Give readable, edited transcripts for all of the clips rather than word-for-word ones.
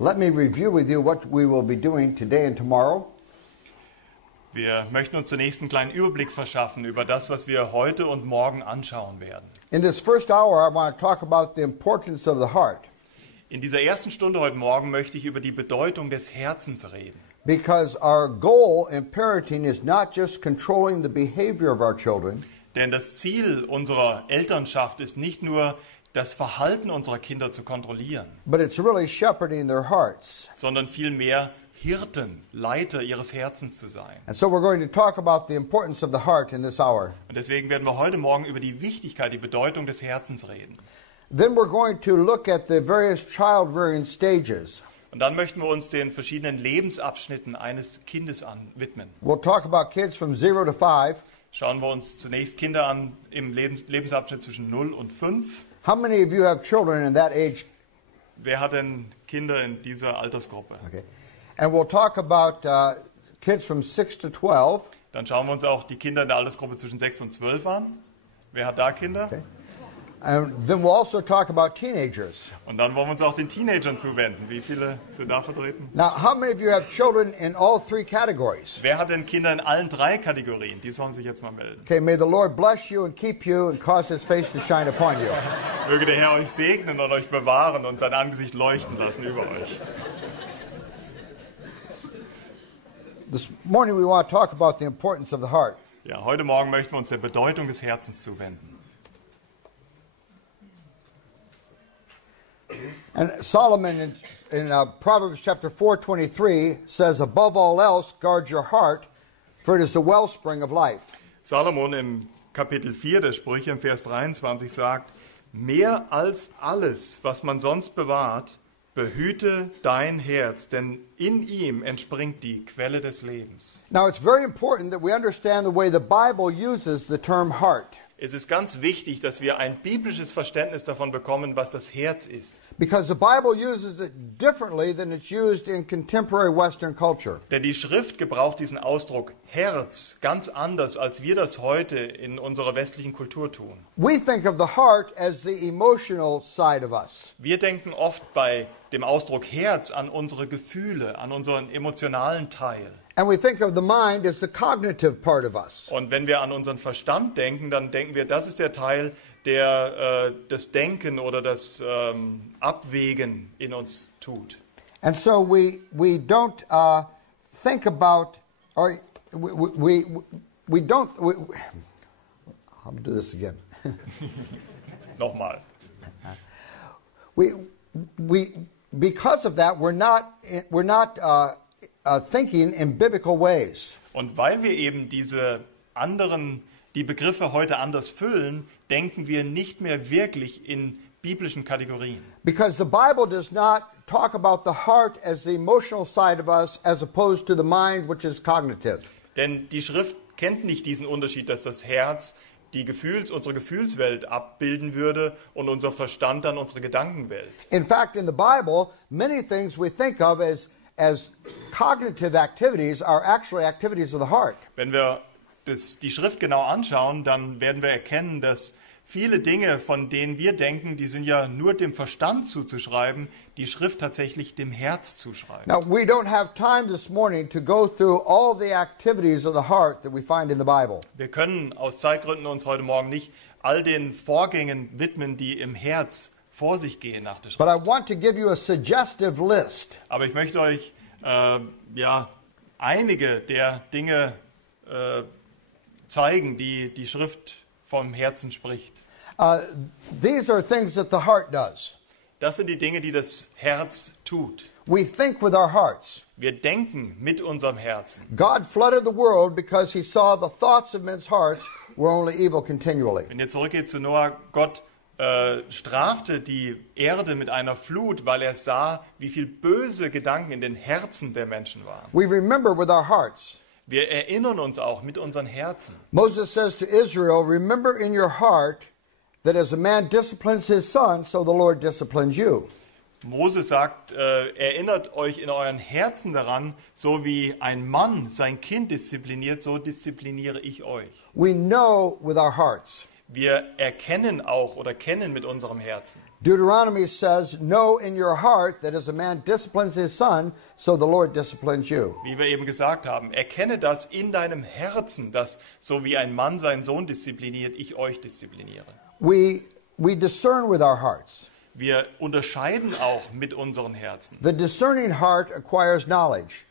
Let me review with you what we will be doing today and tomorrow. Wir möchten uns zunächst einen kleinen Überblick verschaffen über das, was wir heute und morgen anschauen werden. In this first hour, I want to talk about the importance of the heart. In dieser ersten Stunde heute Morgen möchte ich über die Bedeutung des Herzens reden. Because our goal in parenting is not just controlling the behavior of our children, Denn das Ziel unserer Elternschaft ist nicht nur, das Verhalten unserer Kinder zu kontrollieren, but it's really shepherding their hearts. sondern vielmehr Hirten, Leiter ihres Herzens zu sein. And so we're going to talk about the importance of the heart in this hour. Und deswegen werden wir heute Morgen über die Wichtigkeit, die Bedeutung des Herzens reden. Then we're going to look at the various child-rearing stages. Und dann möchten wir uns den verschiedenen Lebensabschnitten eines Kindes widmen. We'll talk about kids from 0 to 5. Schauen wir uns zunächst Kinder an im Lebensabschnitt zwischen 0 und 5. How many of you have children in that age? Wer hat denn Kinder in dieser Altersgruppe? Okay. And we'll talk about kids from 6 to 12. Dann schauen wir uns auch die Kinder in der Altersgruppe zwischen 6 und 12 an. Wer hat da Kinder? Okay. And then we'll also talk about teenagers. Und dann wollen wir uns auch den Teenagern zuwenden. Wie viele sind da vertreten? Now, how many of you have children in all three categories? Wer hat denn Kinder in allen drei Kategorien? Die sollen sich jetzt mal melden. Okay, may the Lord bless you and keep you and cause his face to shine upon you. Möge der Herr euch segnen und euch bewahren und sein Angesicht leuchten lassen über euch. This morning we want to talk about the importance of the heart. Ja, heute Morgen möchten wir uns der Bedeutung des Herzens zuwenden. And Solomon in Proverbs chapter 4:23 says, above all else, guard your heart, for it is the wellspring of life. Salomon im Kapitel 4 der Sprüche im Vers 23 sagt, mehr als alles, was man sonst bewahrt, behüte dein Herz, denn in ihm entspringt die Quelle des Lebens. Now it's very important that we understand the way the Bible uses the term heart. Es ist ganz wichtig, dass wir ein biblisches Verständnis davon bekommen, was das Herz ist. Because the Bible uses it differently than it's used in contemporary Western culture. Denn die Schrift gebraucht diesen Ausdruck Herz ganz anders, als wir das heute in unserer westlichen Kultur tun. We think of the heart as the emotional side of us. Wir denken oft bei dem Ausdruck Herz an unsere Gefühle, an unseren emotionalen Teil. And we think of the mind as the cognitive part of us. Und wenn wir an unseren Verstand denken, dann denken wir, das ist der Teil, der das Denken oder das Abwägen in uns tut. And so we don't think about, or we don't. I'll do this again. Nochmal. Because of that, we're not thinking in biblical ways. Und weil wir eben die Begriffe heute anders füllen, denken wir nicht mehr wirklich in biblischen Kategorien. Because the Bible does not talk about the heart as the emotional side of us as opposed to the mind, which is cognitive. Denn die Schrift kennt nicht diesen Unterschied, dass das Herz unsere Gefühlswelt abbilden würde und unser Verstand dann unsere Gedankenwelt. In fact, in the Bible, many things we think of as cognitive activities are actually activities of the heart. Wenn wir die Schrift genau anschauen, dann werden wir erkennen, dass viele Dinge, von denen wir denken, die sind ja nur dem Verstand zuzuschreiben, die Schrift tatsächlich dem Herz zuschreibt. Now, we don't have time this morning to go through all the activities of the heart that we find in the Bible. Wir können aus Zeitgründen uns heute Morgen nicht all den Vorgängen widmen, die im Herz vor sich gehen nach der Schrift. But I want to give you a suggestive list. Aber ich möchte euch einige der Dinge zeigen, die die Schrift vom Herzen spricht. These are things that the heart does. Das sind die Dinge, die das Herz tut. We think with our hearts. Wir denken mit unserem Herzen. God flooded the world because he saw the thoughts of men's hearts were only evil continually. Wenn ihr zurückgeht zu Noah, Gott strafte die Erde mit einer Flut, weil er sah, wie viel böse Gedanken in den Herzen der Menschen waren. We remember with our hearts. Wir erinnern uns auch mit unseren Herzen. Moses says to Israel, remember in your heart that as a man disciplines his son, so the Lord disciplines you. Mose sagt, erinnert euch in euren Herzen daran, so wie ein Mann sein Kind diszipliniert, so diszipliniere ich euch. We know with our hearts. Wir erkennen auch oder kennen mit unserem Herzen. Deuteronomy says, know in your heart that as a man disciplines his son, so the Lord disciplines you. Wie wir eben gesagt haben, erkenne das in deinem Herzen, dass so wie ein Mann seinen Sohn diszipliniert, ich euch diszipliniere. We discern with our hearts. Wir unterscheiden auch mit unseren Herzen. The discerning heart acquires knowledge.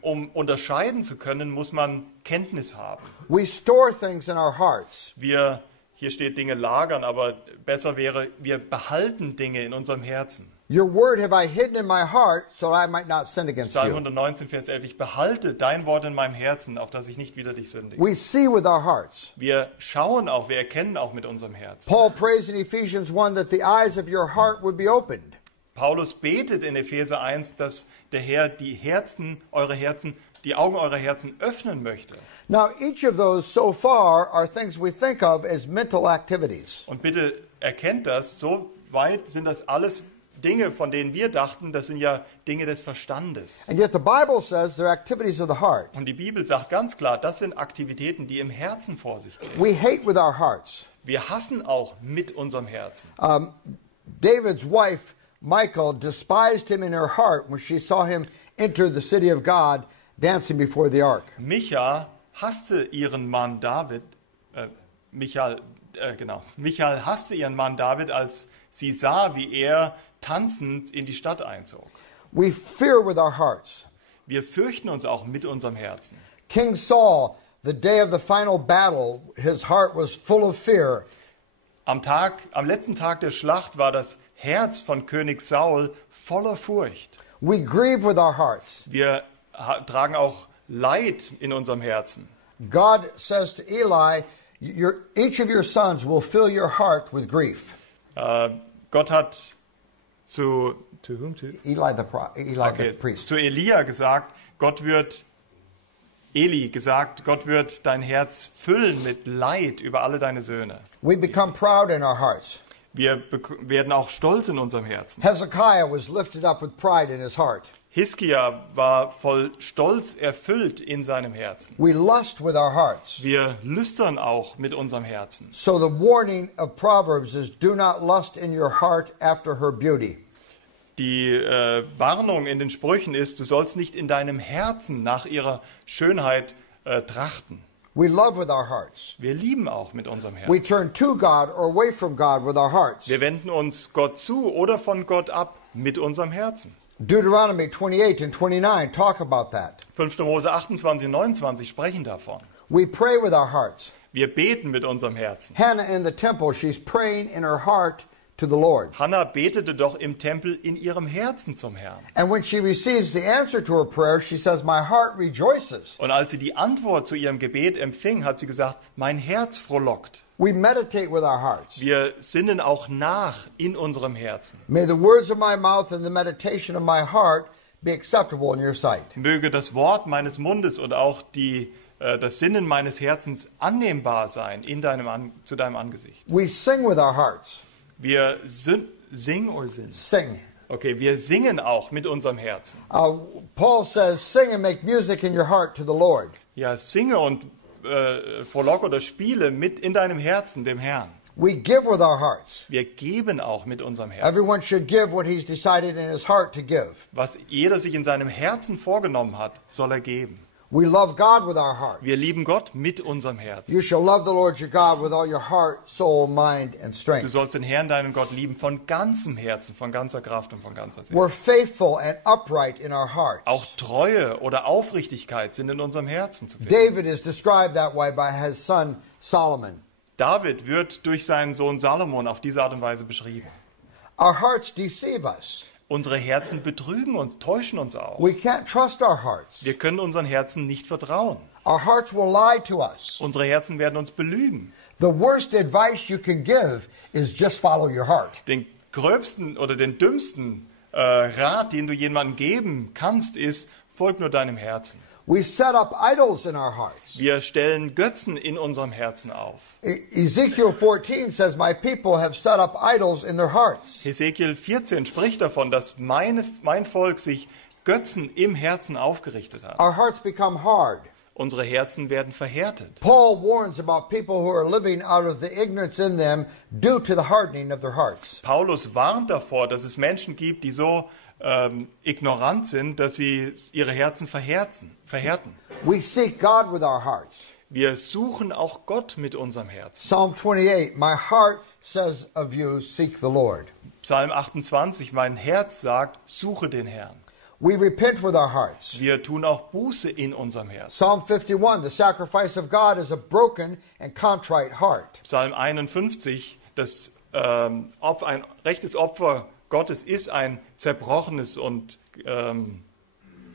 Um unterscheiden zu können, muss man Kenntnis haben. We store things in our hearts. Hier steht Dinge lagern, aber besser wäre, wir behalten Dinge in unserem Herzen. Your word have I hidden in my heart, so I might not sin against Psalm you. 119, Vers 11, ich behalte dein Wort in meinem Herzen, auf das ich nicht wieder dich sündige. We see with our hearts. Wir schauen auch, wir erkennen auch mit unserem Herzen. Paul prays in Ephesians 1 that the eyes of your heart would be opened. Paulus betet in Epheser 1, dass der Herr die Augen eurer Herzen öffnen möchte. Now, each of those so far are things we think of as mental activities. Und bitte erkennt das, so weit sind das alles Dinge, von denen wir dachten, das sind ja Dinge des Verstandes. And yet the Bible says they're activities of the heart. Und die Bibel sagt ganz klar, das sind Aktivitäten, die im Herzen vor sich gehen. We hate with our hearts. Wir hassen auch mit unserem Herzen. David's wife, Michal, despised him in her heart when she saw him enter the city of God dancing before the ark. Michal hasste ihren Mann David, Michal hasste ihren Mann David, als sie sah, wie er tanzend in die Stadt einzog. We fear with our hearts. Wir fürchten uns auch mit unserem Herzen. King Saul, the day of the final battle, his heart was full of fear. Am letzten Tag der Schlacht war das Herz von König Saul voller Furcht. We grieve with our hearts. Wir tragen auch Leid in unserem Herzen. God says to Eli, each of your sons will fill your heart with grief. Gott hat zu Eli the priest. Zu Elia gesagt, Gott wird dein Herz füllen mit Leid über alle deine Söhne. We become proud in our hearts. Wir werden auch stolz in unserem Herzen. Hezekiah was lifted up with pride in his heart. Hiskia war voll Stolz erfüllt in seinem Herzen. We lust with our hearts. Wir lüstern auch mit unserem Herzen. So the warning of Proverbs is, do not lust in your heart after her beauty. Die Warnung in den Sprüchen ist, du sollst nicht in deinem Herzen nach ihrer Schönheit trachten. We love with our hearts. Wir lieben auch mit unserem We Herzen. turn to God or away from God with our hearts. Wir wenden uns Gott zu oder von Gott ab mit unserem Herzen. Deuteronomy 28 and 29 talk about that. 5. Mose 28 und 29 sprechen davon. We pray with our hearts. Wir beten mit unserem Herzen. Hannah in the temple, she's praying in her heart to the Lord. Hannah betete doch im Tempel in ihrem Herzen zum Herrn. And when she receives the answer to her prayer, she says, my heart rejoices. Und als sie die Antwort zu ihrem Gebet empfing, hat sie gesagt, mein Herz frohlockt. We meditate with our hearts. Wir sinnen auch nach in unserem Herzen. May the words of my mouth and the meditation of my heart be acceptable in your sight. Möge das Wort meines Mundes und auch das Sinnen meines Herzens annehmbar sein zu deinem Angesicht. We sing with our hearts. Wir singen oder singen? Sing. Okay, wir singen auch mit unserem Herzen. Paul says, sing and make music in your heart to the Lord. Ja, singe und frohlocke oder spiele mit in deinem Herzen dem Herrn. We give with our hearts. Wir geben auch mit unserem Herzen. Everyone should give what he's decided in his heart to give. Was jeder sich in seinem Herzen vorgenommen hat, soll er geben. We love God with our heart. Wir lieben Gott mit unserem Herzen. You shall love the Lord your God with all your heart, soul, mind, and Du strength. sollst den Herrn, deinen Gott, lieben von ganzem Herzen, von ganzer Kraft und von ganzer Seele. We're faithful and upright in our hearts. Auch Treue oder Aufrichtigkeit sind in unserem Herzen zu finden. David is described that way by his son Solomon. David wird durch seinen Sohn Salomon auf diese Art und Weise beschrieben. Our hearts deceive us. Unsere Herzen betrügen uns, täuschen uns auch. We can't trust our hearts. Wir können unseren Herzen nicht vertrauen. Our hearts will lie to us. Unsere Herzen werden uns belügen. The worst advice you can give is just follow your heart. Den gröbsten oder den dümmsten Rat, den du jemandem geben kannst, ist, folg nur deinem Herzen. We set up idols in our hearts. Wir stellen Götzen in unserem Herzen auf. Ezekiel 14 says, my people have set up idols in their hearts. Hesekiel 14 spricht davon, dass mein Volk sich Götzen im Herzen aufgerichtet hat. Our hearts become hard. unsere Herzen werden verhärtet. Paul warns about people who are living out of the ignorance in them due to the hardening of their hearts. Paulus warnt davor, dass es Menschen gibt, die so ignorant sind, dass sie ihre Herzen verhärten. We seek God with our hearts. Wir suchen auch Gott mit unserem Herzen. Psalm 28, my heart says of you, seek the Lord. Psalm 28, mein Herz sagt, suche den Herrn. We repent with our hearts. Wir tun auch Buße in unserem Herzen. Psalm 51, the sacrifice of God is a broken and contrite heart. Psalm 51, ein rechtes Opfer Gottes ist ein zerbrochenes und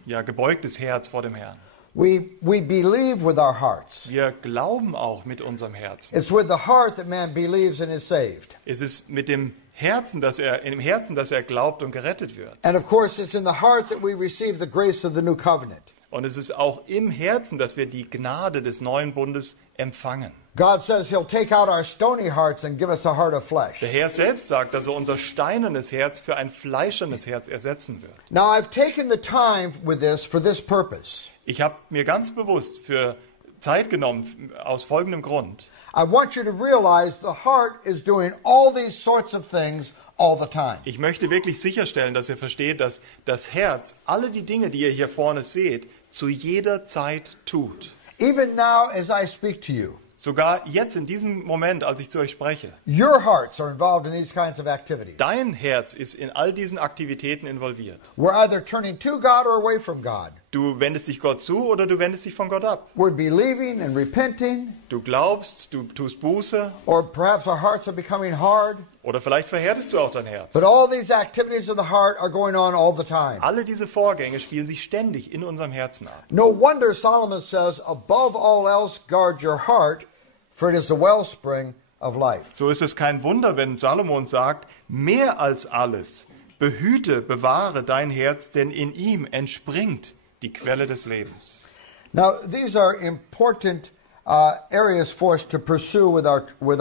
gebeugtes Herz vor dem Herrn. We believe with our hearts. Wir glauben auch mit unserem Herzen. It's with the heart that man believes and is saved. Es ist mit dem Herzen, dass er glaubt und gerettet wird. And of course, it's in the heart that we receive the grace of the new covenant. Und es ist auch im Herzen, dass wir die Gnade des neuen Bundes empfangen. God says he'll take out our stony hearts and give us a heart of flesh. Der Herr selbst sagt, dass er unser steinernes Herz für ein fleischernes Herz ersetzen wird. Now, I've taken the time with this for this purpose. Ich habe mir ganz bewusst für Zeit genommen, aus folgendem Grund. I want you to realize the heart is doing all these sorts of things all the time. Ich möchte wirklich sicherstellen, dass ihr versteht, dass das Herz alle die Dinge, die ihr hier vorne seht, zu jeder Zeit tut. Even now as I speak to you. Sogar jetzt in diesem Moment, als ich zu euch spreche. Your hearts are involved in these kinds of activities. Dein Herz ist in all diesen Aktivitäten involviert. We're either turning to God or away from God. Du wendest dich Gott zu oder du wendest dich von Gott ab. We're believing and repenting. Du glaubst, du tust Buße. Or perhaps our hearts are becoming hard. Oder vielleicht verhärtest du auch dein Herz. But all these activities of the heart are going on all the time. Alle diese Vorgänge spielen sich ständig in unserem Herzen ab. No wonder Solomon says, above all else guard your heart, for it is the wellspring of life. So ist es kein Wunder, wenn Salomon sagt, mehr als alles, behüte, bewahre dein Herz, denn in ihm entspringt die Quelle des Lebens. Now, these are important areas for us to pursue with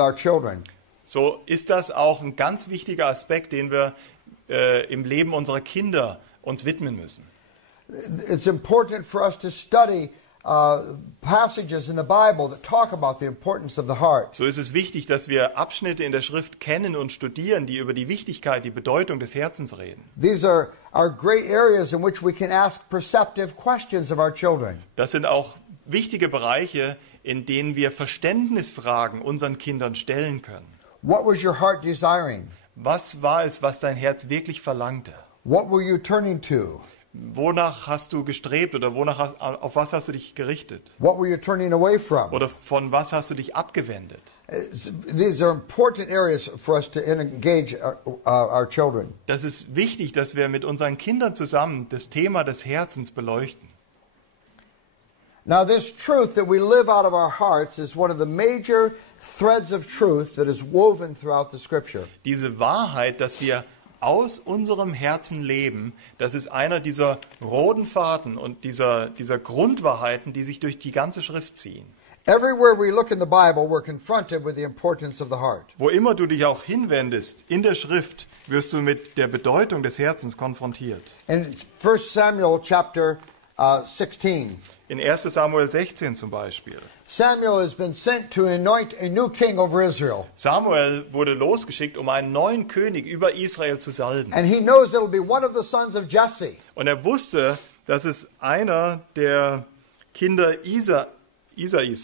our children. So ist das auch ein ganz wichtiger Aspekt, den wir im Leben unserer Kinder uns widmen müssen. It's important for us to study passages in the Bible that talk about the importance of the heart. So ist es wichtig, dass wir Abschnitte in der Schrift kennen und studieren, die über die Wichtigkeit, die Bedeutung des Herzens reden. These are great areas in which we can ask perceptive questions of our children. Das sind auch wichtige Bereiche, in denen wir Verständnisfragen unseren Kindern stellen können. What was your heart desiring? Was war es, was dein Herz wirklich verlangte? What were you turning to? Wonach hast du gestrebt oder auf was hast du dich gerichtet? What were you turning away from? Oder von was hast du dich abgewendet? These are important areas for us to engage our children. Das ist wichtig, dass wir mit unseren Kindern zusammen das Thema des Herzens beleuchten. Now, this truth that we live out of our hearts is one of the major threads of truth that is woven throughout the Scripture. Diese Wahrheit, dass wir aus unserem Herzen leben, das ist einer dieser roten Faden und dieser Grundwahrheiten, die sich durch die ganze Schrift ziehen. Everywhere we look in the Bible, we're confronted with the importance of the heart. Wo immer du dich auch hinwendest in der Schrift, wirst du mit der Bedeutung des Herzens konfrontiert. In 1 Samuel chapter 16, in 1 Samuel 16 zum Beispiel. Samuel has been sent to anoint a new king over Israel. Samuel wurde losgeschickt, um einen neuen König über Israel zu salben. And he knows it'll be one of the sons of Jesse. Und er wusste, dass es einer der Kinder Isais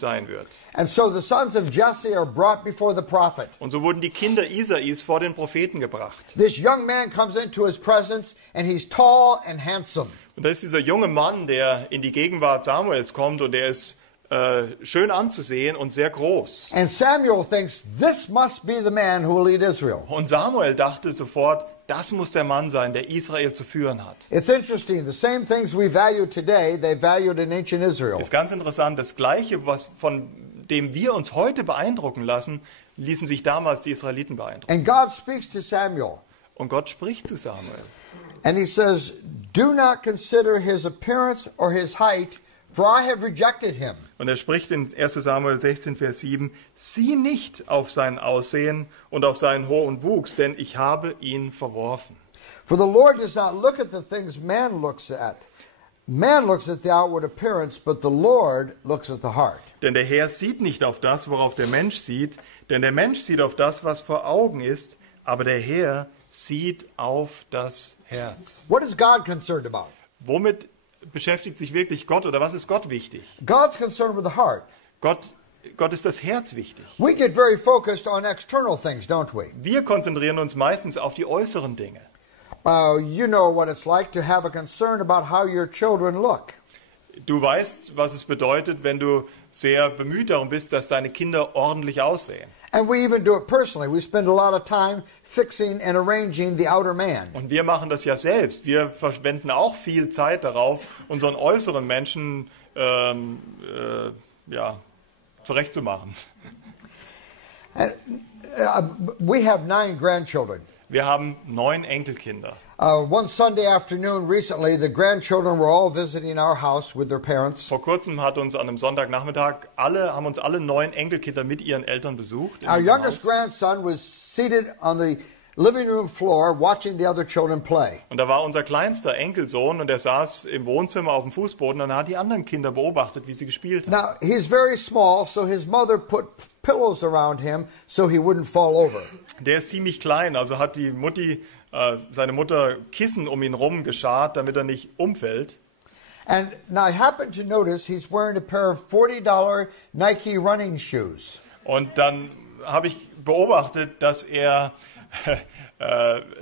sein wird. And so the sons of Jesse are brought before the prophet. Und so wurden die Kinder Isais vor den Propheten gebracht. This young man comes into his presence and he's tall and handsome. Und da ist dieser junge Mann, der in die Gegenwart Samuels kommt und der ist schön anzusehen und sehr groß. And Samuel thinks this must be the man who will lead Israel. Und Samuel dachte sofort, das muss der Mann sein, der Israel zu führen hat. It's interesting, the same things we value today, they valued in ancient Israel. Ist ganz interessant, das Gleiche, von dem wir uns heute beeindrucken lassen, ließen sich damals die Israeliten beeindrucken. And God speaks to Samuel. Und Gott spricht zu Samuel. And he says, do not consider his appearance or his height, for I have rejected him. Und er spricht in 1 Samuel 16, Vers 7, sieh nicht auf sein Aussehen und auf seinen hohen Wuchs, denn ich habe ihn verworfen. For the Lord does not look at the things man looks at. Man looks at the outward appearance, but the Lord looks at the heart. Denn der Herr sieht nicht auf das, worauf der Mensch sieht, denn der Mensch sieht auf das, was vor Augen ist, aber der Herr sieht auf das Herz. What is God concerned about? Womit beschäftigt sich wirklich Gott oder was ist Gott wichtig? God's concerned with the heart. Gott ist das Herz wichtig. We get very focused on external things, don't we? Wir konzentrieren uns meistens auf die äußeren Dinge. You know what it's like to have a concern about how your children look. Du weißt, was es bedeutet, wenn du sehr bemüht darum bist, dass deine Kinder ordentlich aussehen. And we even do it personally. We spend a lot of time fixing and arranging the outer man. Und wir machen das ja selbst. Wir verschwenden auch viel Zeit darauf, unseren äußeren Menschen zurechtzumachen. We have 9 grandchildren. Wir haben 9 Enkelkinder. One Sunday afternoon recently, the grandchildren were all visiting our house with their parents. Vor kurzem hat uns an einem Sonntagnachmittag haben uns alle 9 Enkelkinder mit ihren Eltern besucht. Our youngest grandson was seated on the living room floor watching the other children play. Und da war unser kleinster Enkelsohn und der saß im Wohnzimmer auf dem Fußboden und er hat die anderen Kinder beobachtet, wie sie gespielt haben. Now, he's very small, so his mother put pillows around him so he wouldn't fall over. Der ist ziemlich klein, also hat die seine Mutter Kissen um ihn rum geschart, damit er nicht umfällt. And now I happen to notice he's wearing a pair of $40 Nike running shoes. Und dann habe ich beobachtet, dass er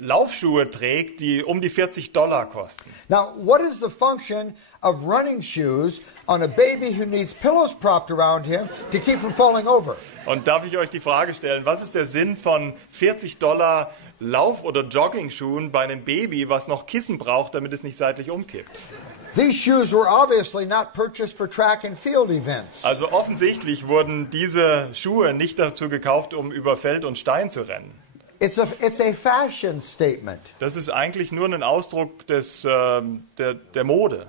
Laufschuhe trägt, die um die $40 kosten. Now, what is the function of running shoes on a baby who needs pillows propped around him to keep from falling over? Und darf ich euch die Frage stellen, was ist der Sinn von $40 Lauf- oder Jogging-Schuhen bei einem Baby, was noch Kissen braucht, damit es nicht seitlich umkippt? These shoes were obviously not purchased for track and field events. Also offensichtlich wurden diese Schuhe nicht dazu gekauft, um über Feld und Stein zu rennen. It's a fashion statement. Das ist eigentlich nur ein Ausdruck der Mode.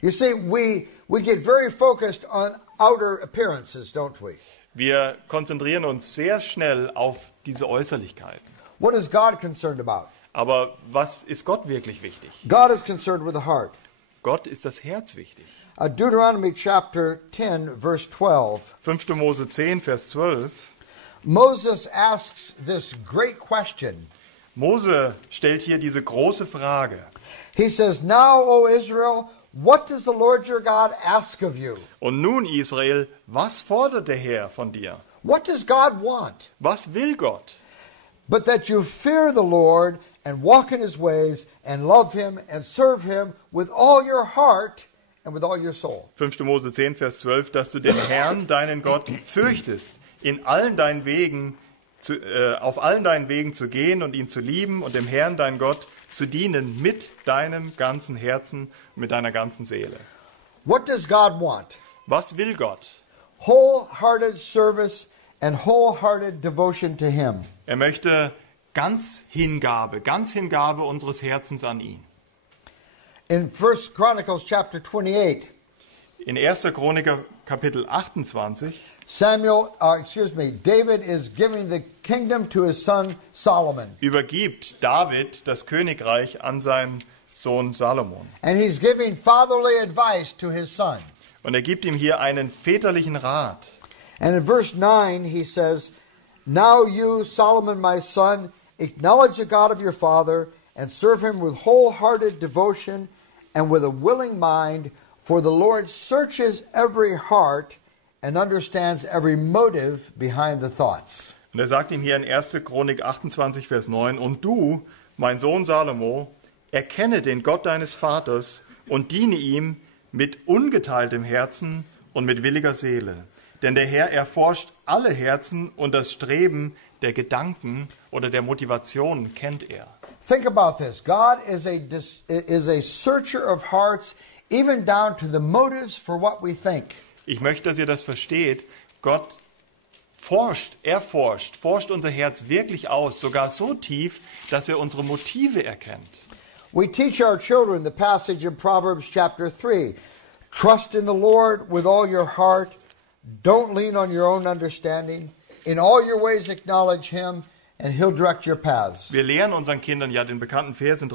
You see, we get very focused on outer appearances, don't we? Wir konzentrieren uns sehr schnell auf diese Äußerlichkeiten. What is God concerned about? Aber was ist Gott wirklich wichtig? God is concerned with the heart. Gott ist das Herz wichtig. Deuteronomy chapter 10, verse 12. 5. Mose 10, Vers 12. Moses asks this great question. Mose stellt hier diese große Frage. He says, "Now, O Israel, what does the Lord your God ask of you?" Und nun, Israel, was fordert der Herr von dir? What does God want? Was will Gott? But that you fear the Lord and walk in his ways and love him and serve him with all your heart and with all your soul. 5. Mose 10, Vers 12, dass du den Herrn, deinen Gott, fürchtest, auf allen deinen Wegen zu gehen und ihn zu lieben und dem Herrn, dein Gott, zu dienen mit deinem ganzen Herzen und mit deiner ganzen Seele. What does God want? Was will Gott? Wholehearted service and wholehearted devotion to him. Er möchte ganz Hingabe unseres Herzens an ihn. In 1 Chronicles chapter 28, in 1. Chroniker Kapitel 28, David is giving the kingdom to his son Solomon. Übergibt David das Königreich an seinen Sohn Salomon. And he's giving fatherly advice to his son. Und er gibt ihm hier einen väterlichen Rat. And in verse 9 he says, "Now you, Solomon, my son, acknowledge the God of your father and serve him with wholehearted devotion and with a willing mind, for the Lord searches every heart and understands every motive behind the thoughts." Und er sagt ihm hier in 1. Chronik 28, Vers 9, und du, mein Sohn Salomo, erkenne den Gott deines Vaters und diene ihm mit ungeteiltem Herzen und mit williger Seele. Denn der Herr erforscht alle Herzen und das Streben der Gedanken oder der Motivationen kennt er. Think about this. God is a searcher of hearts, even down to the motives for what we think. Ich möchte, dass ihr das versteht. Gott forscht unser Herz wirklich aus, sogar so tief, dass er unsere Motive erkennt. We teach our children the passage in Proverbs chapter 3. Trust in the Lord with all your heart. Don't lean on your own understanding. In all your ways acknowledge him, and He'll direct your paths. Wir lehren unseren Kindern ja den bekannten Vers in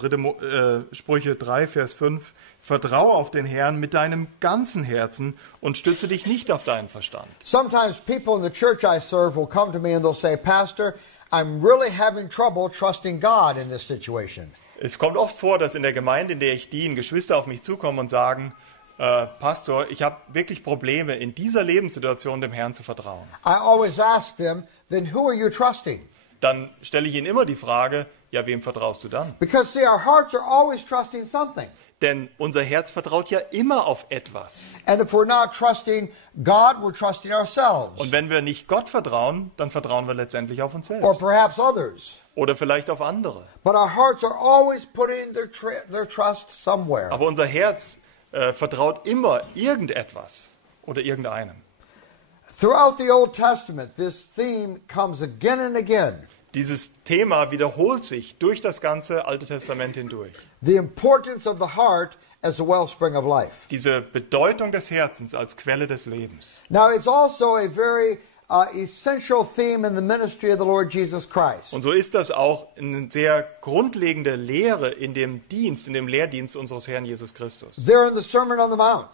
Sprüche 3, Vers 5. Vertraue auf den Herrn mit deinem ganzen Herzen und stütze dich nicht auf deinen Verstand. Sometimes people in the church I serve will come to me and they'll say, Pastor, I'm really having trouble trusting God in this situation. Es kommt oft vor, dass in der Gemeinde, in der ich diene, Geschwister auf mich zukommen und sagen, Pastor, ich habe wirklich Probleme, in dieser Lebenssituation dem Herrn zu vertrauen. I always ask them, then who are you trusting? Dann stelle ich ihnen immer die Frage, ja, wem vertraust du dann? Because see, our hearts are always trusting something. Denn unser Herz vertraut ja immer auf etwas. And if we're not trusting God, we're trusting ourselves. Und wenn wir nicht Gott vertrauen, dann vertrauen wir letztendlich auf uns Or selbst. perhaps others. Oder vielleicht auf andere. But our hearts are always putting their trust somewhere. Aber unser Herz vertraut immer irgendetwas oder irgendeinem. Throughout the Old Testament, this theme comes again and again. Dieses Thema wiederholt sich durch das ganze Alte Testament hindurch. The importance of the heart as a wellspring of life. Diese Bedeutung des Herzens als Quelle des Lebens. Now, it's also a very essential theme in the ministry of the Lord Jesus Christ. Und so ist das auch eine sehr grundlegende Lehre in dem Dienst, in dem Lehrdienst unseres Herrn Jesus Christus. There in the Sermon on the Mount,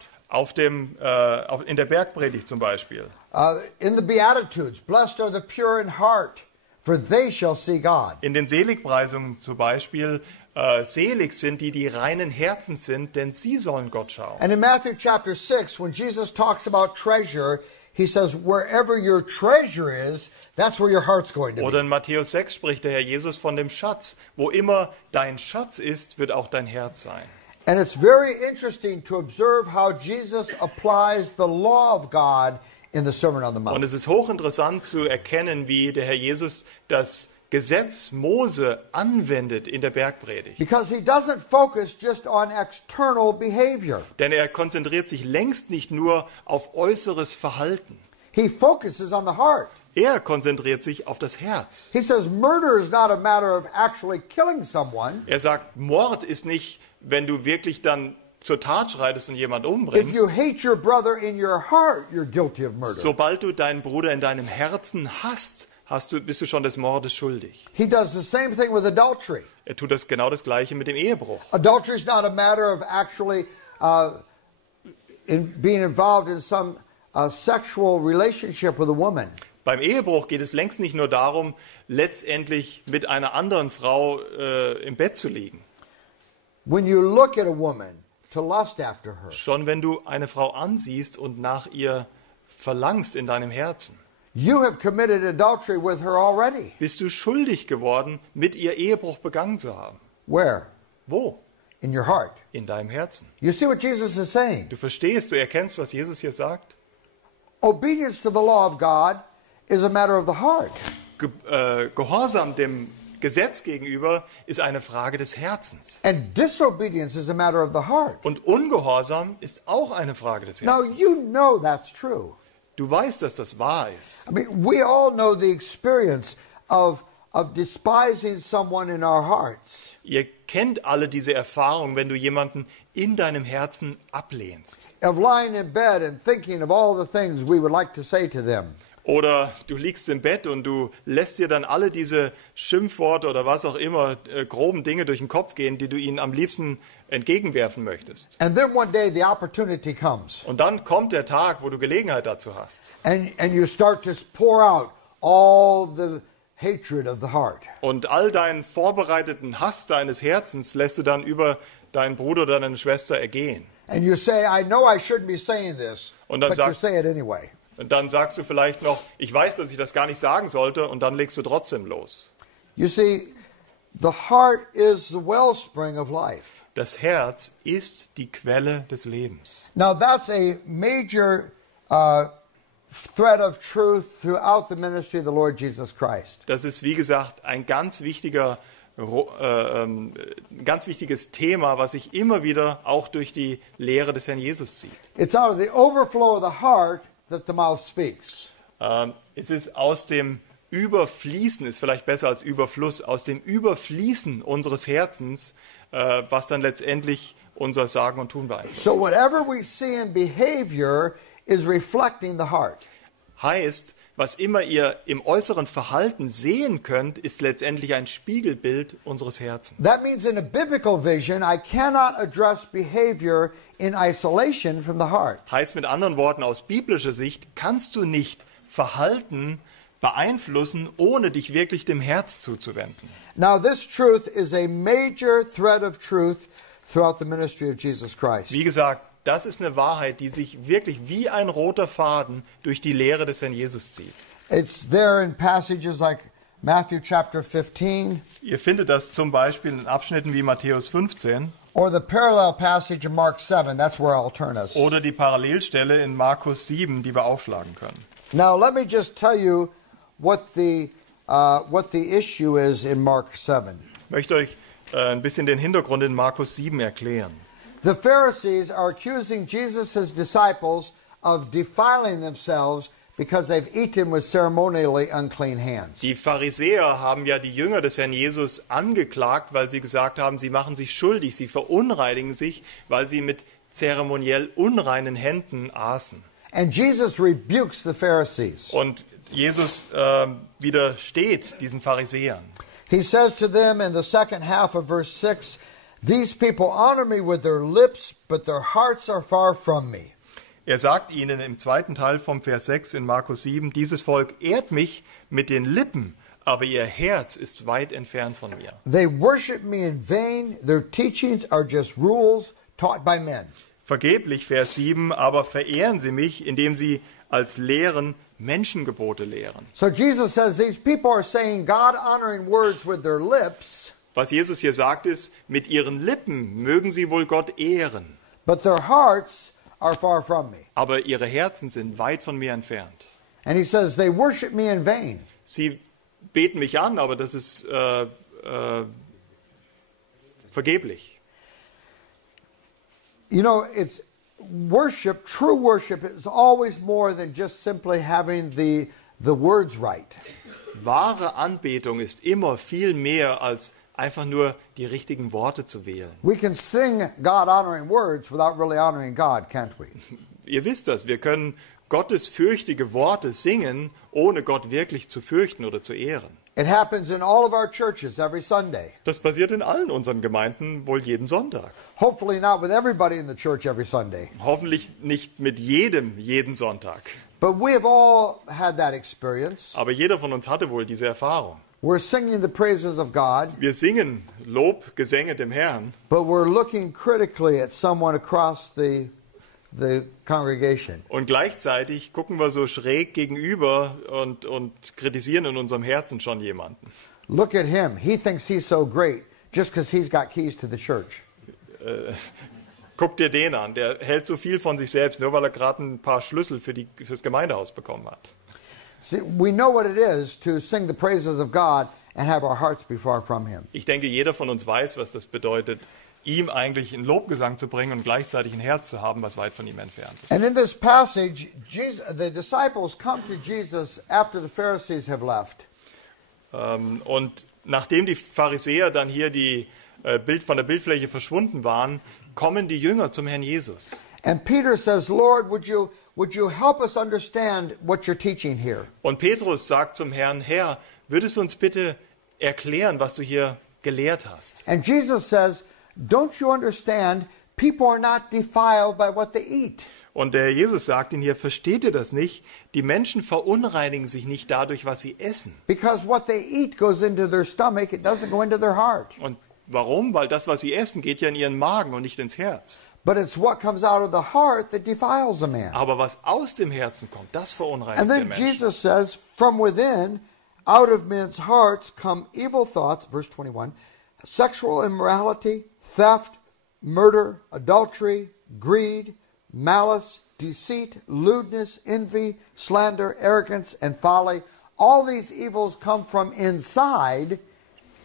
In der Bergpredigt zum Beispiel. in the Beatitudes, blessed are the pure in heart, for they shall see God. In den Seligpreisungen zum Beispiel, selig sind die, die reinen Herzens sind, denn sie sollen Gott schauen. And in Matthew chapter 6, when Jesus talks about treasure, he says, wherever your treasure is, that's where your heart's going to be. Oder in Matthäus 6 spricht der Herr Jesus von dem Schatz. Wo immer dein Schatz ist, wird auch dein Herz sein. And it's very interesting to observe how Jesus applies the law of God in the Sermon on the Und Mount. es ist hochinteressant zu erkennen, wie der Herr Jesus das Gesetz Mose anwendet in der Bergpredigt. Because he doesn't focus just on external behavior. Denn er konzentriert sich längst nicht nur auf äußeres Verhalten. He focuses on the heart. Er konzentriert sich auf das Herz. He says murder is not a matter of actually killing someone. Er sagt, Mord ist nicht, wenn du wirklich dann zur Tat schreitest und jemand If umbringst. you hate your brother in your heart, you're guilty of murder. Sobald du deinen Bruder in deinem Herzen hasst, bist du schon des Mordes schuldig. He does the same thing with adultery. Er tut genau das Gleiche mit dem Ehebruch. Adultery is not a matter of actually being involved in some sexual relationship with a woman. Beim Ehebruch geht es längst nicht nur darum, letztendlich mit einer anderen Frau im Bett zu liegen. When you look at a woman to lust after her, Schon wenn du eine Frau ansiehst und nach ihr verlangst in deinem Herzen, you have committed adultery with her already. bist du schuldig geworden, mit ihr Ehebruch begangen zu haben. Where? Wo? In your heart. In deinem Herzen. You see what Jesus is saying? Du verstehst, du erkennst, was Jesus hier sagt? Obedience to the law of God is a matter of the heart. Gehorsam dem Gesetz gegenüber ist eine Frage des Herzens. And disobedience is a matter of the heart. Und Ungehorsam ist auch eine Frage des Now, Herzens. you know that's true. Du weißt, dass das wahr ist. I mean, we all know the experience of despising someone in our hearts. Ihr kennt alle diese Erfahrung, wenn du jemanden in deinem Herzen ablehnst. Of lying in bed and thinking of all the things we would like to say to them. Oder du liegst im Bett und du lässt dir dann alle diese Schimpfworte oder was auch immer, groben Dinge durch den Kopf gehen, die du ihnen am liebsten entgegenwerfen möchtest. And then one day the opportunity comes. Und dann kommt der Tag, wo du Gelegenheit dazu hast. And you start to pour out all the hatred of the heart. Und all deinen vorbereiteten Hass deines Herzens lässt du dann über deinen Bruder oder deine Schwester ergehen. And you say, I know I shouldn't be saying this, Und dann but you sagst- say it anyway. Und dann sagst du vielleicht noch, ich weiß, dass ich das gar nicht sagen sollte, und dann legst du trotzdem los. You see, the heart is the wellspring of life. Das Herz ist die Quelle des Lebens. Now that's a major thread of truth throughout the ministry of the Lord Jesus Christ. Das ist, wie gesagt, ein ganz wichtiges Thema, was sich immer wieder auch durch die Lehre des Herrn Jesus zieht. It's out of the overflow of the heart that the mouth speaks. Es ist aus dem Überfließen, ist vielleicht besser als Überfluss, aus dem Überfließen unseres Herzens, was dann letztendlich unser Sagen und Tun beeinflusst. So whatever we see in behavior is reflecting the heart. Heißt, was immer ihr im äußeren Verhalten sehen könnt, ist letztendlich ein Spiegelbild unseres Herzens. That means in a biblical vision, I cannot address behavior in isolation from the heart. Heißt mit anderen Worten, aus biblischer Sicht kannst du nicht Verhalten beeinflussen, ohne dich wirklich dem Herz zuzuwenden. Now, this truth is a major thread of truth throughout the ministry of Jesus Christ. Wie gesagt, das ist eine Wahrheit, die sich wirklich wie ein roter Faden durch die Lehre des Herrn Jesus zieht. It's there in passages like Matthew chapter 15 Ihr findet das zum Beispiel in Abschnitten wie Matthäus 15 or the parallel passage in Mark 7. That's where I'll turn us. oder die Parallelstelle in Markus 7, die wir aufschlagen können. Now, let me just tell you what the issue is in Mark 7. Ich möchte euch ein bisschen den Hintergrund in Markus 7 erklären. The Pharisees are accusing Jesus' disciples of defiling themselves because they've eaten with ceremonially unclean hands. Die Pharisäer haben ja die Jünger des Herrn Jesus angeklagt, weil sie gesagt haben, sie machen sich schuldig, sie verunreinigen sich, weil sie mit zeremoniell unreinen Händen aßen. And Jesus rebukes the Pharisees. Und Jesus widersteht diesen Pharisäern. He says to them in the second half of verse 6, "These people honor me with their lips, but their hearts are far from me." Er sagt ihnen im zweiten Teil vom Vers 6 in Markus 7, dieses Volk ehrt mich mit den Lippen, aber ihr Herz ist weit entfernt von mir. They worship me in vain. Their teachings are just rules taught by men. Vergeblich, Vers 7, aber verehren sie mich, indem sie als Lehren Menschengebote lehren. So Jesus says these people are saying God-honoring words with their lips, Was Jesus hier sagt ist, mit ihren Lippen mögen sie wohl Gott ehren, but their hearts are far from me. aber ihre Herzen sind weit von mir entfernt. And he says they worship me in vain. Sie beten mich an, aber das ist vergeblich. You know, it's worship, true worship is always more than just simply having the words right. Wahre Anbetung ist immer viel mehr als einfach nur die richtigen Worte zu wählen. We can sing God-honoring words without really honoring God, can't we? Ihr wisst das, wir können gottesfürchtige Worte singen, ohne Gott wirklich zu fürchten oder zu ehren. It happens in all of our churches every Sunday. Das passiert in allen unseren Gemeinden wohl jeden Sonntag. Hopefully not with everybody in the church every Sunday. Hoffentlich nicht mit jedem jeden Sonntag. But we have all had that experience. Aber jeder von uns hatte wohl diese Erfahrung. We're singing the praises of God, Wir singen Lobgesänge dem Herrn, but we're looking critically at someone across the congregation. und gleichzeitig gucken wir so schräg gegenüber und kritisieren in unserem Herzen schon jemanden. Look at him. He thinks he's so great just because he's got keys to the church. Guck dir den an, der hält so viel von sich selbst, nur weil er gerade ein paar Schlüssel fürs Gemeindehaus bekommen hat. See, we know what it is to sing the praises of God and have our hearts be far from him. Ich denke, jeder von uns weiß, was das bedeutet, ihm eigentlich einen Lobgesang zu bringen und gleichzeitig ein Herz zu haben, was weit von ihm entfernt ist. And in this passage, the disciples come to Jesus after the Pharisees have left. Und nachdem die Pharisäer dann hier von der Bildfläche verschwunden waren, kommen die Jünger zum Herrn Jesus. And Peter says, Lord, would you help us understand what you're teaching here? Und Petrus sagt zum Herrn, Herr, würdest du uns bitte erklären, was du hier gelehrt hast? And Jesus says, don't you understand, people are not defiled by what they eat. Und der Jesus sagt ihnen hier, versteht ihr das nicht? Die Menschen verunreinigen sich nicht dadurch, was sie essen. Because what they eat goes into their stomach, it doesn't go into their heart. Und warum? Weil das, was sie essen, geht ja in ihren Magen und nicht ins Herz. But it's what comes out of the heart that defiles a man. Aber was aus dem Herzen kommt, das verunreinigt And den then Menschen. Jesus says, from within, out of men's hearts come evil thoughts, verse 21, sexual immorality, theft, murder, adultery, greed, malice, deceit, lewdness, envy, slander, arrogance, and folly. All these evils come from inside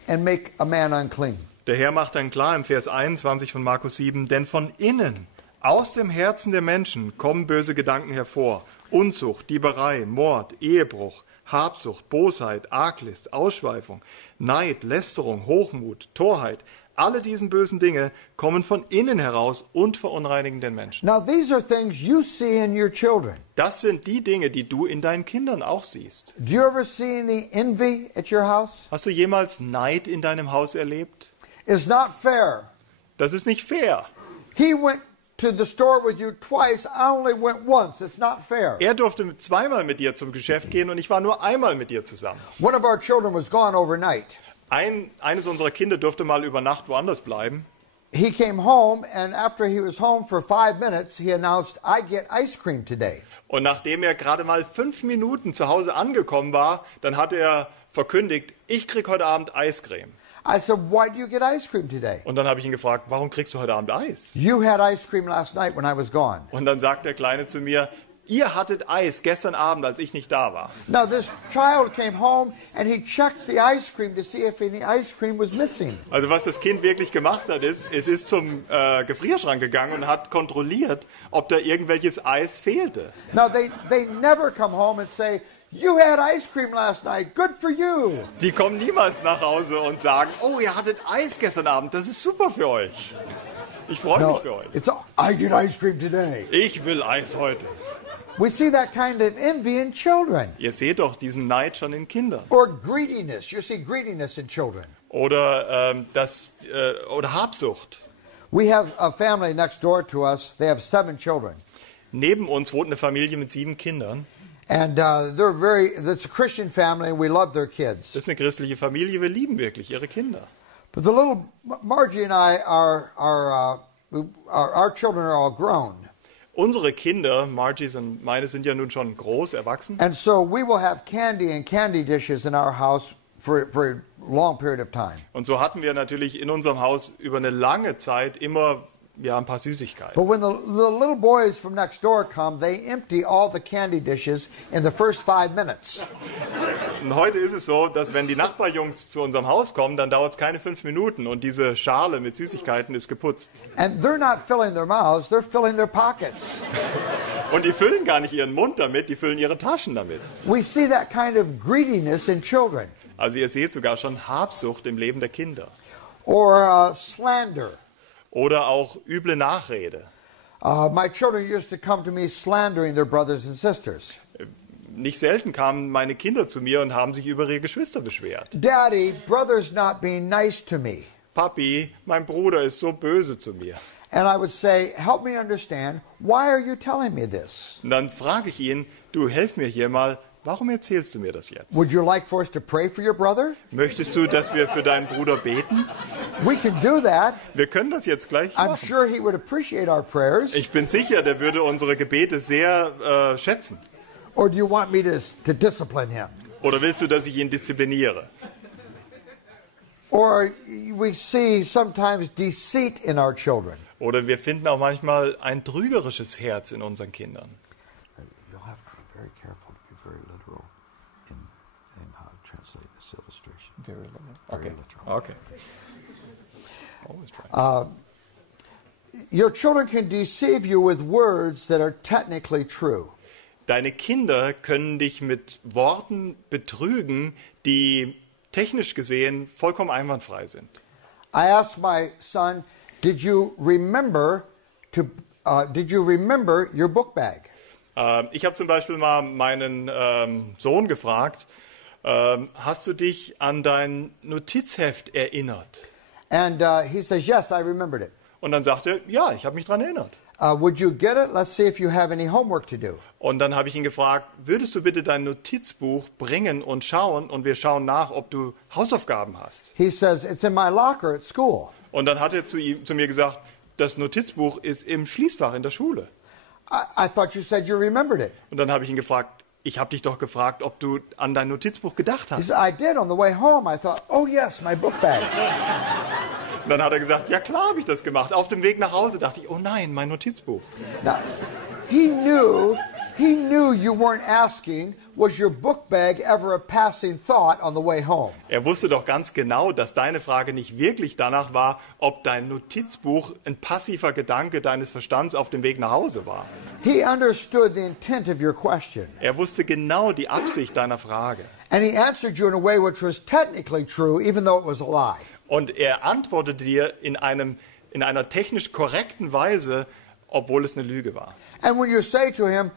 and make a man unclean. Der Herr macht dann klar im Vers 21 von Markus 7, denn von innen, aus dem Herzen der Menschen, kommen böse Gedanken hervor. Unzucht, Dieberei, Mord, Ehebruch, Habsucht, Bosheit, Arglist, Ausschweifung, Neid, Lästerung, Hochmut, Torheit. alle diese bösen Dinge kommen von innen heraus und verunreinigen den Menschen. Now, these are things you see in your children. Das sind die Dinge, die du in deinen Kindern auch siehst. Do you ever see any envy at your house? Hast du jemals Neid in deinem Haus erlebt? It's not fair. Das ist nicht fair. He went to the store with you twice. I only went once. It's not fair. Er durfte zweimal mit dir zum Geschäft gehen und ich war nur einmal mit dir zusammen. One of our children was gone overnight. Eines unserer Kinder durfte mal über Nacht woanders bleiben. He came home, and after he was home for 5 minutes, he announced, "I get ice cream today." Und nachdem er gerade mal 5 Minuten zu Hause angekommen war, dann hat er verkündigt, ich krieg heute Abend Eiscreme. I said, "Why do you get ice cream today?" Und dann habe ich ihn gefragt, warum kriegst du heute Abend Eis? "You had ice cream last night when I was gone." Und dann sagt der Kleine zu mir, ihr hattet Eis gestern Abend, als ich nicht da war. Now this child came home and he checked the ice cream to see if any ice cream was missing. Also was das Kind wirklich gemacht hat, es ist zum Gefrierschrank gegangen und hat kontrolliert, ob da irgendwelches Eis fehlte. Now they never come home and say, "You had ice cream last night. Good for you." Die kommen niemals nach Hause und sagen, oh, ihr hattet Eis gestern Abend, das ist super für euch. Ich freue mich für euch. It's I get ice cream today. Ich will Eis heute. We see that kind of envy in children. Ihr seht doch diesen Neid schon in Kindern. Or greediness. You see greediness in children. Oder oder Habsucht. We have a family next door to us. They have 7 children. Neben uns wohnt eine Familie mit 7 Kindern. And it's a Christian family, and we love their kids. Das ist eine christliche Familie, wir lieben wirklich ihre Kinder. But the little Margie and I our children are all grown. Unsere Kinder, Margies und meine, sind ja nun schon groß, erwachsen. And so we will have candy and candy dishes in our house for a long period of time. Und so hatten wir natürlich in unserem Haus über eine lange Zeit immer ein paar Süßigkeiten. But when the little boys from next door come, they empty all the candy dishes in the first 5 minutes. Und heute ist es so, dass wenn die Nachbarjungs zu unserem Haus kommen, dann dauert es keine 5 Minuten und diese Schale mit Süßigkeiten ist geputzt. And they're not filling their mouths, they're filling their pockets. Und die füllen gar nicht ihren Mund damit, die füllen ihre Taschen damit. We see that kind of greediness in children. Also ihr seht sogar schon Habsucht im Leben der Kinder. Or slander. Oder auch üble Nachrede. My children used to come to me slandering their brothers and sisters. Nicht selten kamen meine Kinder zu mir und haben sich über ihre Geschwister beschwert. Daddy, brother's not being nice to me. Papi, mein Bruder ist so böse zu mir. And I would say, help me understand, why are you telling me this? Und dann frage ich ihn, du helf mir hier mal, warum erzählst du mir das jetzt? Would you like for us to pray for your brother? Möchtest du, dass wir für deinen Bruder beten? We can do that. Wir können das jetzt gleich I'm machen. sure he would appreciate our prayers. Ich bin sicher, der würde unsere Gebete sehr schätzen. Or do you want me to discipline him? Oder willst du, dass ich ihn diszipliniere? Or we see sometimes deceit in our children. Oder wir finden auch manchmal ein trügerisches Herz in unseren Kindern. You'll have to be very careful to be very literal in how to translate this illustration. Very literal. Very literal. Okay. Always try. Your children can deceive you with words that are technically true. Deine Kinder können dich mit Worten betrügen, die technisch gesehen vollkommen einwandfrei sind. I asked my son, did you remember your book bag? Ich habe zum Beispiel mal meinen Sohn gefragt, hast du dich an dein Notizheft erinnert? And he says, yes, I remembered it. Und dann sagte er, ja, ich habe mich daran erinnert. Would you get it? Let's see if you have any homework to do. Und dann habe ich ihn gefragt, würdest du bitte dein Notizbuch bringen und schauen, und wir schauen nach, ob du Hausaufgaben hast. He says, it's in my locker at school. Und dann hat er zu mir gesagt, das Notizbuch ist im Schließfach in der Schule. I thought you said you remembered it. Und dann habe ich ihn gefragt, ich habe dich doch gefragt, ob du an dein Notizbuch gedacht He hast. said, I did on the way home. I thought, oh yes, my book bag. Und dann hat er gesagt, ja klar habe ich das gemacht. Auf dem Weg nach Hause dachte ich, oh nein, mein Notizbuch. Now, he knew you weren't asking, was your book bag ever a passing thought on the way home? Er wusste doch ganz genau, dass deine Frage nicht wirklich danach war, ob dein Notizbuch ein passiver Gedanke deines Verstands auf dem Weg nach Hause war. He understood the intent of your question. Er wusste genau die Absicht deiner Frage. And he answered you in a way which was technically true, even though it was a lie. Und er antwortet dir in einer technisch korrekten Weise, obwohl es eine Lüge war. And when you say to him,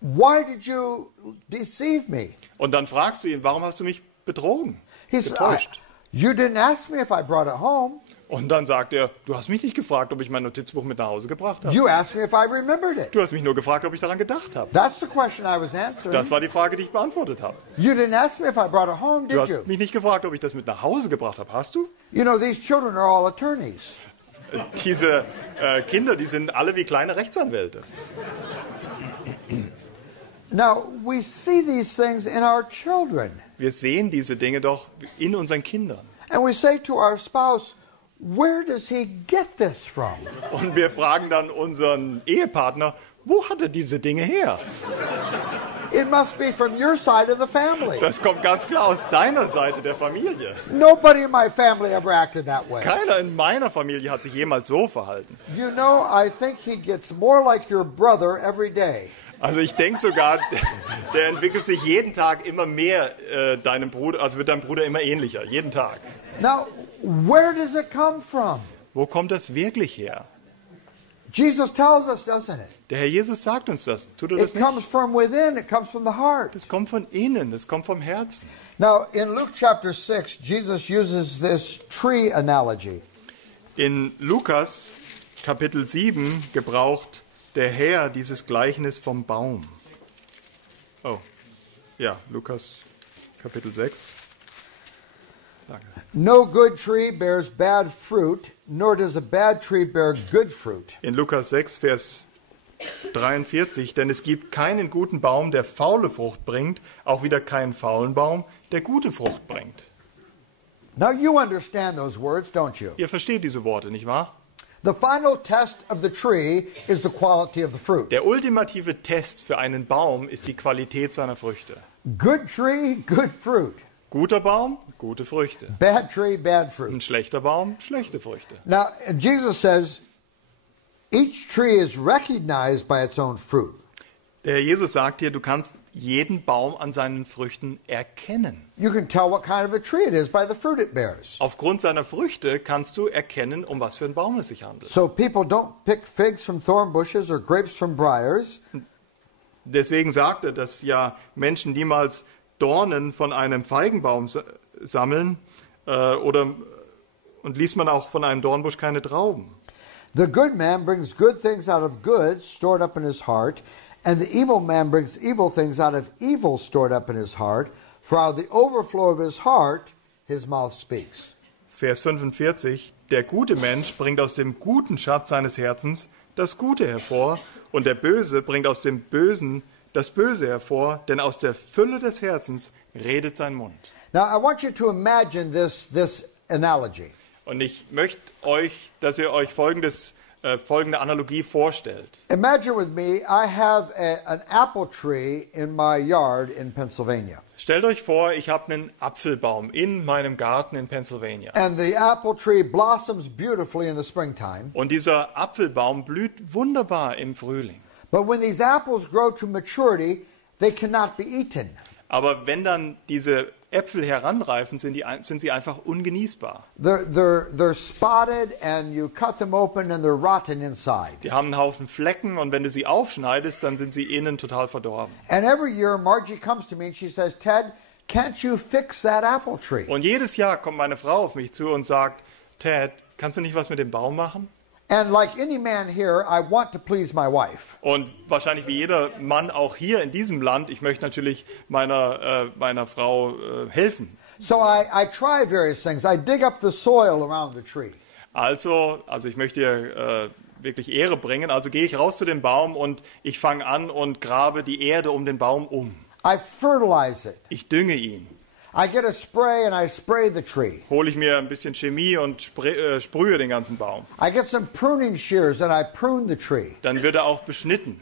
why did you deceive me? Und dann fragst du ihn, warum hast du mich betrogen, He said, getäuscht? you didn't ask me if I brought it home. Und dann sagt er, du hast mich nicht gefragt, ob ich mein Notizbuch mit nach Hause gebracht habe. You asked me if I remembered it. Du hast mich nur gefragt, ob ich daran gedacht habe. That's the question I was answering. Das war die Frage, die ich beantwortet habe. You didn't ask me if I brought it home, Du did hast you? mich nicht gefragt, ob ich das mit nach Hause gebracht habe. Hast du? You know, these children are all attorneys. Diese Kinder, die sind alle wie kleine Rechtsanwälte. Now, we see these things in our children. Wir sehen diese Dinge doch in unseren Kindern. And we say to our spouse, where does he get this from? Und wir fragen dann unseren Ehepartner, wo hat er diese Dinge her? It must be from your side of the family. Das kommt ganz klar aus deiner Seite der Familie. Nobody in my family ever acted that way. Keiner in meiner Familie hat sich jemals so verhalten. You know, I think he gets more like your brother every day. Also ich denke sogar, der entwickelt sich jeden Tag immer mehr deinem Bruder, also wird deinem Bruder immer ähnlicher, jeden Tag. Now, where does it come from? Wo kommt das wirklich her? Jesus tells us, doesn't it? Der Herr Jesus sagt uns das. Tut er das It comes nicht? from within, it comes from the heart. Das kommt von innen, das kommt vom Herzen. Now, in Luke chapter 6, Jesus uses this tree analogy. In Lukas Kapitel 7 gebraucht der Herr dieses Gleichnis vom Baum. Oh, ja, Lukas Kapitel 6. Danke. No good tree bears bad fruit, nor does a bad tree bear good fruit. In Lukas 6, Vers 43, denn es gibt keinen guten Baum, der faule Frucht bringt, auch wieder keinen faulen Baum, der gute Frucht bringt. Now you understand those words, don't you? Ihr versteht diese Worte, nicht wahr? The final test of the tree is the quality of the fruit. Der ultimative Test für einen Baum ist die Qualität seiner Früchte. Good tree, good fruit. Guter Baum, gute Früchte. Bad tree, bad Ein fruit. schlechter Baum, schlechte Früchte. Now, Jesus says each tree is recognized by its own fruit. Der Herr Jesus sagt dir, du kannst jeden Baum an seinen Früchten erkennen. You can tell what kind of a tree it is by the fruit it bears. Aufgrund seiner Früchte kannst du erkennen, um was für einen Baum es sich handelt. So people don't pick figs from thorn bushes or grapes from briars. Deswegen sagt er, dass ja Menschen niemals Dornen von einem Feigenbaum sammeln und liest man auch von einem Dornbusch keine Trauben. The good man brings good things out of good stored up in his heart, and the evil man brings evil things out of evil stored up in his heart, for out of the overflow of his heart his mouth speaks. Vers 45, der gute Mensch bringt aus dem guten Schatz seines Herzens das Gute hervor, und der Böse bringt aus dem Bösen das Böse hervor, denn aus der Fülle des Herzens redet sein Mund. Now I want you to imagine this analogy. Und ich möchte euch, dass ihr euch folgende Analogie vorstellt. Imagine with me, I have an apple tree in my yard in Pennsylvania. Stellt euch vor, ich habe einen Apfelbaum in meinem Garten in Pennsylvania. And the apple tree blossoms beautifully in the springtime. Und dieser Apfelbaum blüht wunderbar im Frühling. But when these apples grow to maturity, they cannot be eaten. Aber wenn dann diese Äpfel heranreifen, sind sie einfach ungenießbar. They're spotted and you cut them open and they're rotten inside. Die haben einen Haufen Flecken und wenn du sie aufschneidest, dann sind sie innen total verdorben. And every year Margie comes to me and she says, Ted, can't you fix that apple tree? Und jedes Jahr kommt meine Frau auf mich zu und sagt, Ted, kannst du nicht was mit dem Baum machen? And like any man here, I want to please my wife. Und wahrscheinlich wie jeder Mann auch hier in diesem Land, ich möchte natürlich meiner Frau helfen. So I try various things. I dig up the soil around the tree. Also ich möchte ihr wirklich Ehre bringen. Also gehe ich raus zu dem Baum und ich fange an und grabe die Erde um den Baum um. I fertilize it. Ich dünge ihn. I get a spray and I spray the tree. Hole ich mir ein bisschen Chemie und sprühe den ganzen Baum. I get some pruning shears and I prune the tree. Dann wird er auch beschnitten.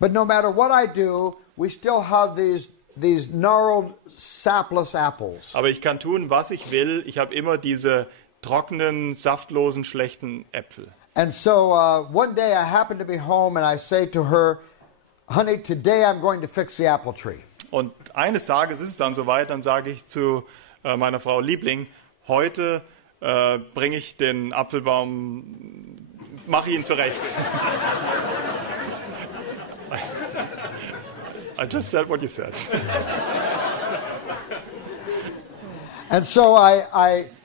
But no matter what I do, we still have these gnarled, sapless apples. Aber ich kann tun, was ich will. Ich habe immer diese trockenen, saftlosen, schlechten Äpfel. And so one day I happen to be home and I say to her, honey, today I'm going to fix the apple tree. Und eines Tages ist es dann soweit, dann sage ich zu meiner Frau, Liebling, heute bringe ich den Apfelbaum, mache ihn zurecht. I just said what you said. And so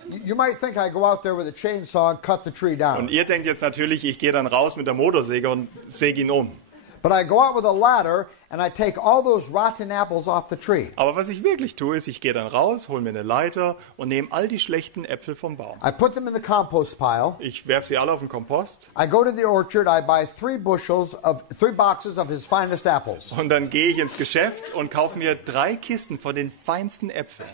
you might think I go out there with a chainsaw and cut the tree down. Und ihr denkt jetzt natürlich, ich gehe dann raus mit der Motorsäge und säge ihn um. But I go out with a ladder and I take all those rotten apples off the tree. Aber was ich wirklich tue, ist, ich gehe dann raus, hole mir eine Leiter und nehme all die schlechten Äpfel vom Baum. I put them in the compost pile. Ich werfe sie alle auf den Kompost. I go to the orchard, I buy 3 boxes of his finest apples. Und dann gehe ich ins Geschäft und kaufe mir 3 Kisten von den feinsten Äpfeln.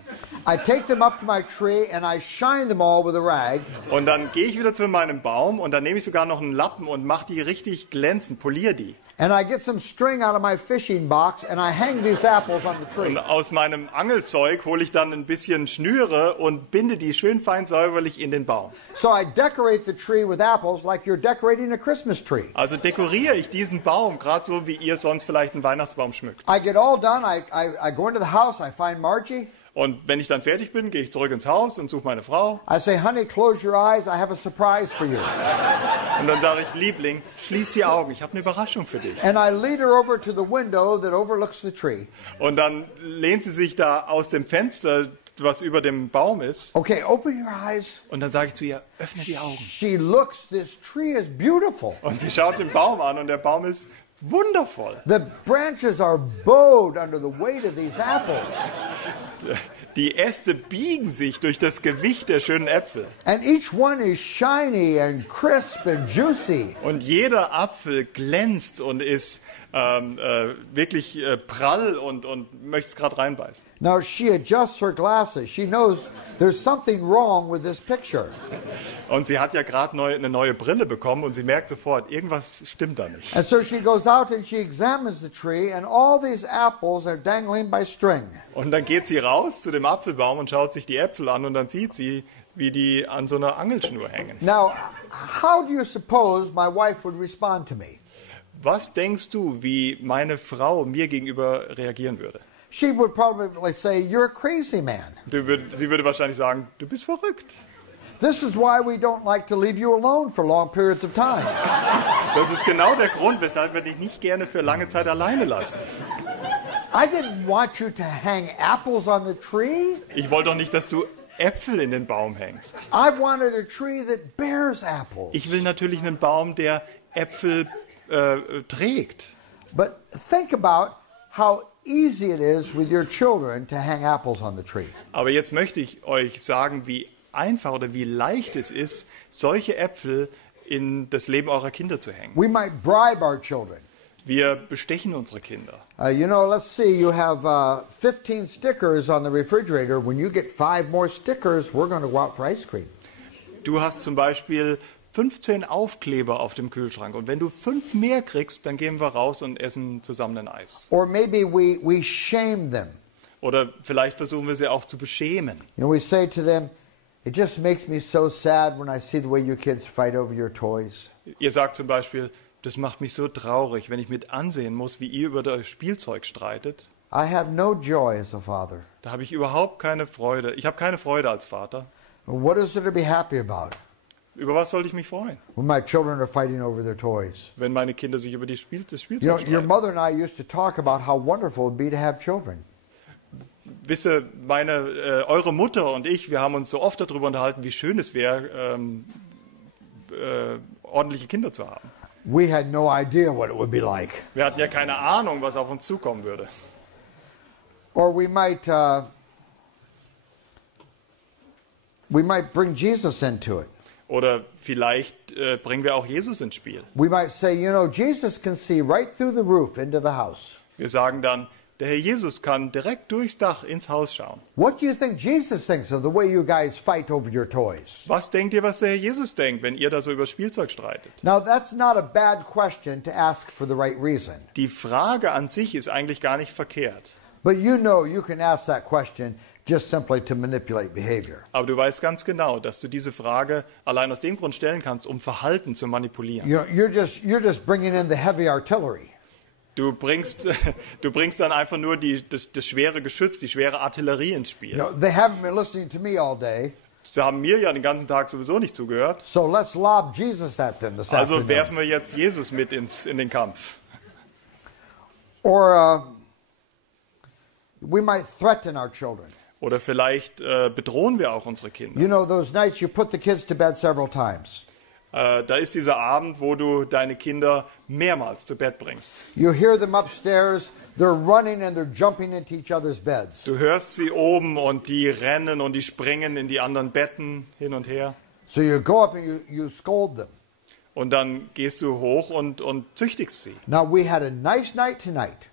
I take them up to my tree and I shine them all with a rag. Und dann gehe ich wieder zu meinem Baum und dann nehme ich sogar noch einen Lappen und mache die richtig glänzend, poliere die. And I get some string out of my fishing box and I hang these apples on the tree. Und aus meinem Angelzeug hole ich dann ein bisschen Schnüre und binde die schön fein säuberlich in den Baum. So I decorate the tree with apples like you're decorating a Christmas tree. Also dekoriere ich diesen Baum, gerade so, wie ihr sonst vielleicht einen Weihnachtsbaum schmückt. I get all done, I go into the house, I find Margie. Und wenn ich dann fertig bin, gehe ich zurück ins Haus und suche meine Frau. I say, honey, close your eyes, I have a surprise for you. Und dann sage ich, Liebling, schließ die Augen, ich habe eine Überraschung für dich. And I lead her over to the window that overlooks the tree. Und dann lehnt sie sich da aus dem Fenster, was über dem Baum ist. Okay, open your eyes. Und dann sage ich zu ihr, öffne die Augen. She looks, this tree is beautiful. Und sie schaut den Baum an und der Baum ist wundervoll. The branches are bowed under the weight of these apples. Die Äste biegen sich durch das Gewicht der schönen Äpfel. And each one is shiny and crisp and juicy. Und jeder Apfel glänzt und ist wirklich prall und möchte es gerade reinbeißen. Now she adjusts her glasses. She knows there's something wrong with this picture. Und sie hat ja gerade eine neue Brille bekommen und sie merkt sofort, irgendwas stimmt da nicht. And so she goes out and she examines the tree and all these apples are dangling by string. Und dann geht sie raus zu dem Apfelbaum und schaut sich die Äpfel an und dann sieht sie, wie die an so einer Angelschnur hängen. Now, how do you suppose my wife would respond to me? Was denkst du, wie meine Frau mir gegenüber reagieren würde? She would probably say, you're a crazy man. Sie würde wahrscheinlich sagen, du bist verrückt. This is why we don't like to leave you alone for long periods of time. Das ist genau der Grund, weshalb wir dich nicht gerne für lange Zeit alleine lassen. I didn't want you to hang apples on the tree. Ich wollte doch nicht, dass du Äpfel in den Baum hängst. I wanted a tree that bears apples. Ich will natürlich einen Baum, der Äpfel trägt. But think about how easy it is with your children to hang apples on the tree. Aber jetzt möchte ich euch sagen, wie einfach oder wie leicht es ist, solche Äpfel in das Leben eurer Kinder zu hängen. We might bribe our children. Wir bestechen unsere Kinder. Let's see, you have 15 stickers on the refrigerator. When you get 5 more stickers, we're going to go out for ice cream. Du hast zum Beispiel 15 Aufkleber auf dem Kühlschrank und wenn du 5 mehr kriegst, dann gehen wir raus und essen zusammen ein Eis. Or maybe we shame them. Oder vielleicht versuchen wir sie auch zu beschämen. We say to them, it just makes me so sad when I see the way you kids fight over your toys. Ihr sagt zum Beispiel, das macht mich so traurig, wenn ich mit ansehen muss, wie ihr über das Spielzeug streitet. I have no joy as a father. Da habe ich überhaupt keine Freude. Ich habe keine Freude als Vater. What is there to be happy about? Über was sollte ich mich freuen? When my children are fighting over their toys. Wenn meine Kinder sich über das Spielzeug Your streiten. mother and I used to talk about how wonderful it would be to have children. Wisse, eure Mutter und ich, wir haben uns so oft darüber unterhalten, wie schön es wäre, ordentliche Kinder zu haben. We had no idea what it would be like. Wir hatten ja keine Ahnung, was auf uns zukommen würde. Or we might bring Jesus into it. Oder vielleicht bringen wir auch Jesus ins Spiel. We might say, Jesus can see right through the roof into the house. Wir sagen dann, der Herr Jesus kann direkt durchs Dach ins Haus schauen. What do you think Jesus thinks of the way you guys fight over your toys? Was denkt ihr, was der Herr Jesus denkt, wenn ihr da so über Spielzeug streitet? Now, that's not a bad question to ask for the right reason. Die Frage an sich ist eigentlich gar nicht verkehrt. But you can ask that question just simply to manipulate behavior. Aber du weißt ganz genau, dass du diese Frage allein aus dem Grund stellen kannst, um Verhalten zu manipulieren. You're just bringing in the heavy artillery. Du bringst dann einfach nur das schwere Geschütz, die schwere Artillerie ins Spiel. They haven't been listening to me all day. Sie haben mir ja den ganzen Tag sowieso nicht zugehört. So let's lob Jesus at them this Also afternoon. werfen wir jetzt Jesus mit in den Kampf. Or we might threaten our children. Oder vielleicht bedrohen wir auch unsere Kinder. You know those nights you put the kids to bed several times. Da ist dieser Abend, wo du deine Kinder mehrmals zu Bett bringst. You hear them upstairs, they're running and they're jumping into each other's beds. Du hörst sie oben und die rennen und die springen in die anderen Betten hin und her. So you go up and you scold them. Und dann gehst du hoch und züchtigst sie. Now we had a nice night tonight.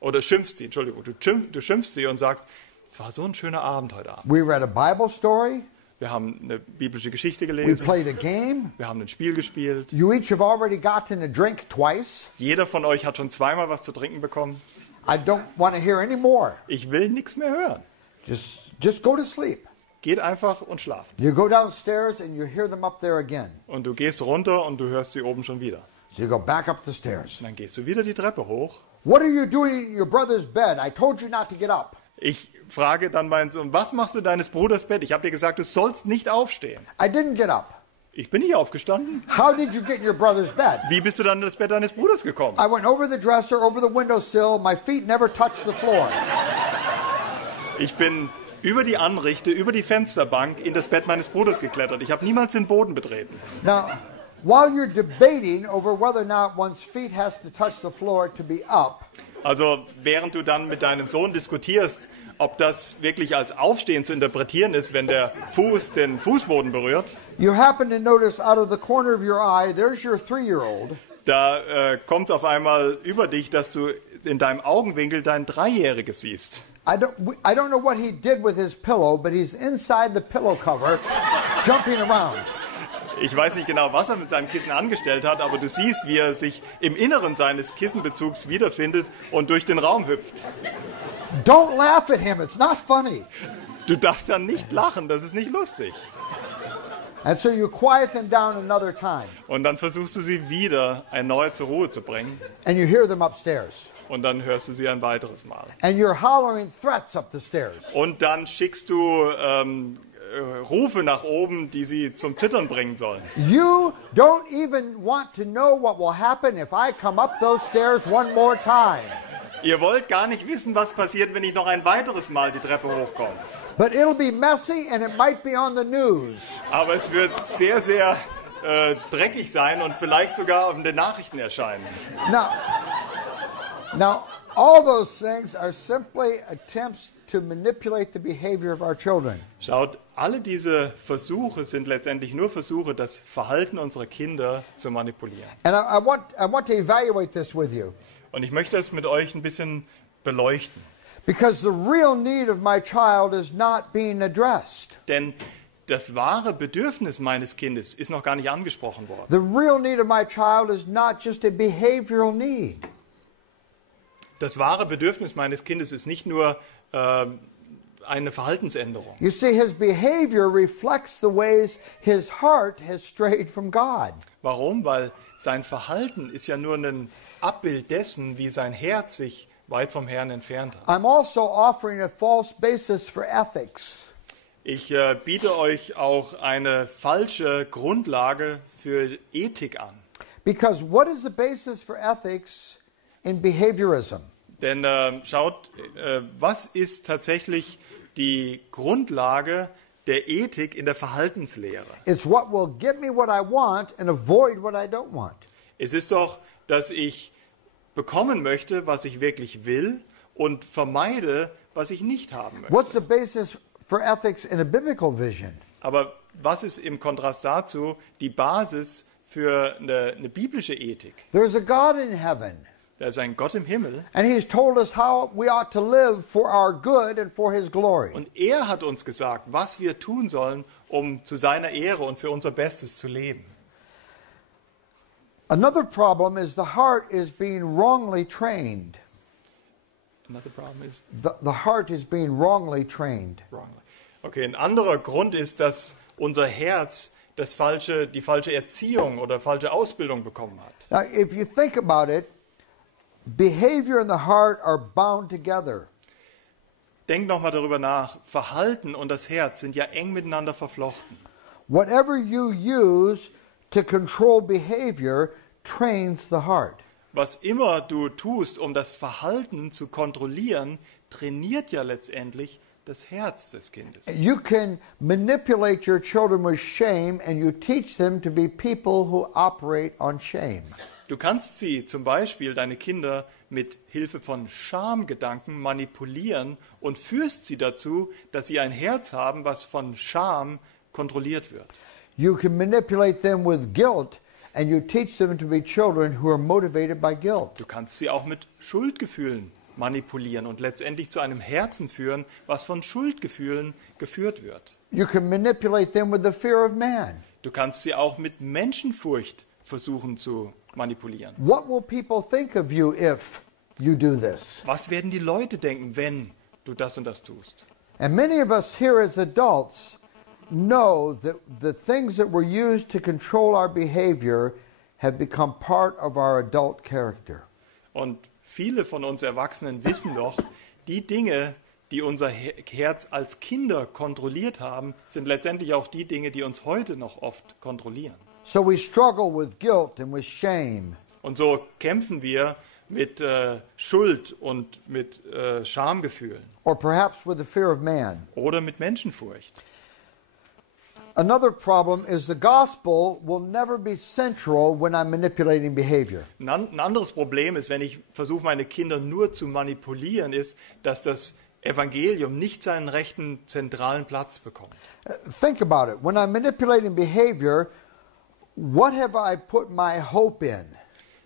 Oder schimpfst sie, Entschuldigung. Du schimpfst sie und sagst, es war so ein schöner Abend heute Abend. We read a Bible story. Wir haben eine biblische Geschichte We gelesen. played a game. Wir haben ein Spiel gespielt. You each have already gotten a drink twice. Jeder von euch hat schon zweimal was zu trinken bekommen. I don't want to hear any more. Ich will nichts mehr hören. Just go to sleep. Geht einfach und schlaft. You go downstairs and you hear them up there again. Und du gehst runter und du hörst sie oben schon wieder. So you go back up the stairs. Und dann gehst du wieder die Treppe hoch. What are you doing in your brother's bed? I told you not to get up. Ich frage dann meinen Sohn, was machst du in deines Bruders Bett? Ich habe dir gesagt, du sollst nicht aufstehen. I didn't get up. Ich bin nicht aufgestanden. How did you get in your brother's bed? Wie bist du dann in das Bett deines Bruders gekommen? I went over the dresser, over the windowsill. My feet never touched the floor. Ich bin über die Anrichte, über die Fensterbank in das Bett meines Bruders geklettert. Ich habe niemals den Boden betreten. Now, while you're debating over whether or not one's feet has to touch the floor to be up, Also während du dann mit deinem Sohn diskutierst, ob das wirklich als Aufstehen zu interpretieren ist, wenn der Fuß den Fußboden berührt, you happen to notice out of the corner of your eye, there's your 3-year-old. da kommt es auf einmal über dich, dass du in deinem Augenwinkel dein Dreijähriges siehst. I don't know what he did with his pillow, but he's inside the pillow cover, jumping around. Ich weiß nicht genau, was er mit seinem Kissen angestellt hat, aber du siehst, wie er sich im Inneren seines Kissenbezugs wiederfindet und durch den Raum hüpft. Don't laugh at him. It's not funny. Du darfst dann nicht lachen, das ist nicht lustig. And so you quiet them down another time. Und dann versuchst du sie wieder erneut zur Ruhe zu bringen And you hear them upstairs. und dann hörst du sie ein weiteres Mal. And you're hollering threats up the stairs. Und dann schickst du Rufe nach oben, die sie zum Zittern bringen sollen. You don't even want to know what will happen if I come up those stairs one more time. Ihr wollt gar nicht wissen, was passiert, wenn ich noch ein weiteres Mal die Treppe hochkomme. But it'll be messy and it might be on the news. Aber es wird sehr, sehr dreckig sein und vielleicht sogar in den Nachrichten erscheinen. Now, all those things are simply attempts to manipulate the behavior of our children. Schaut, alle diese Versuche sind letztendlich nur Versuche, das Verhalten unserer Kinder zu manipulieren. And I want to evaluate this with you. Und ich möchte es mit euch ein bisschen beleuchten. Because the real need of my child is not being addressed. Denn das wahre Bedürfnis meines Kindes ist noch gar nicht angesprochen worden. The real need of my child is not just a behavioral need. Das wahre Bedürfnis meines Kindes ist nicht nur eine Verhaltensänderung. You see, his behavior reflects the ways his heart has strayed from God. Warum? Weil sein Verhalten ist ja nur ein Abbild dessen, wie sein Herz sich weit vom Herrn entfernt hat. I'm also offering a false basis for ethics. Ich biete euch auch eine falsche Grundlage für Ethik an. Because what is the basis for ethics in behaviorism? Denn schaut, was ist tatsächlich die Grundlage der Ethik in der Verhaltenslehre? It's what will get me what I want and avoid what I don't want. Es ist doch, dass ich bekommen möchte, was ich wirklich will und vermeide, was ich nicht haben möchte. What's the basis for ethics in a biblical vision? Aber was ist im Kontrast dazu die Basis für eine biblische Ethik? There's a God in heaven. Da ist ein Gott im Himmel And he's told us how we ought to live for our good and for his glory. und er hat uns gesagt, was wir tun sollen, um zu seiner Ehre und für unser Bestes zu leben. Another problem is the heart is being wrongly trained. Another problem is The heart is being wrongly trained. wrongly. Okay, ein anderer Grund ist, dass unser Herz die falsche Erziehung oder falsche Ausbildung bekommen hat. Now, if you think about it, behavior and the heart are bound together. denk noch mal darüber nach. Verhalten und das Herz sind ja eng miteinander verflochten. Whatever you use to control behavior trains the heart. Was immer du tust, um das Verhalten zu kontrollieren, trainiert ja letztendlich das Herz des Kindes. You can manipulate your children with shame and you teach them to be people who operate on shame. Du kannst sie zum Beispiel, deine Kinder, mit Hilfe von Schamgedanken manipulieren und führst sie dazu, dass sie ein Herz haben, was von Scham kontrolliert wird. You can manipulate them with guilt and you teach them to be children who are motivated by guilt. Du kannst sie auch mit Schuldgefühlen manipulieren und letztendlich zu einem Herzen führen, was von Schuldgefühlen geführt wird. You can manipulate them with the fear of man. Du kannst sie auch mit Menschenfurcht versuchen zu manipulieren. What will people think of you if you do this? Was werden die Leute denken, wenn du das und das tust? And many of us here as adults know that the things that were used to control our behavior have become part of our adult character. Und viele von uns Erwachsenen wissen doch, die Dinge, die unser Herz als Kinder kontrolliert haben, sind letztendlich auch die Dinge, die uns heute noch oft kontrollieren. So we struggle with guilt and with shame. Und so kämpfen wir mit Schuld und mit Schamgefühlen Or perhaps with the fear of man. oder mit Menschenfurcht. Another problem is the gospel will never be central when I'm manipulating behavior. Ein anderes Problem ist, wenn ich versuche, meine Kinder nur zu manipulieren, ist, dass das Evangelium nicht seinen rechten zentralen Platz bekommt. Think about it. When I'm manipulating behavior, what have I put my hope in?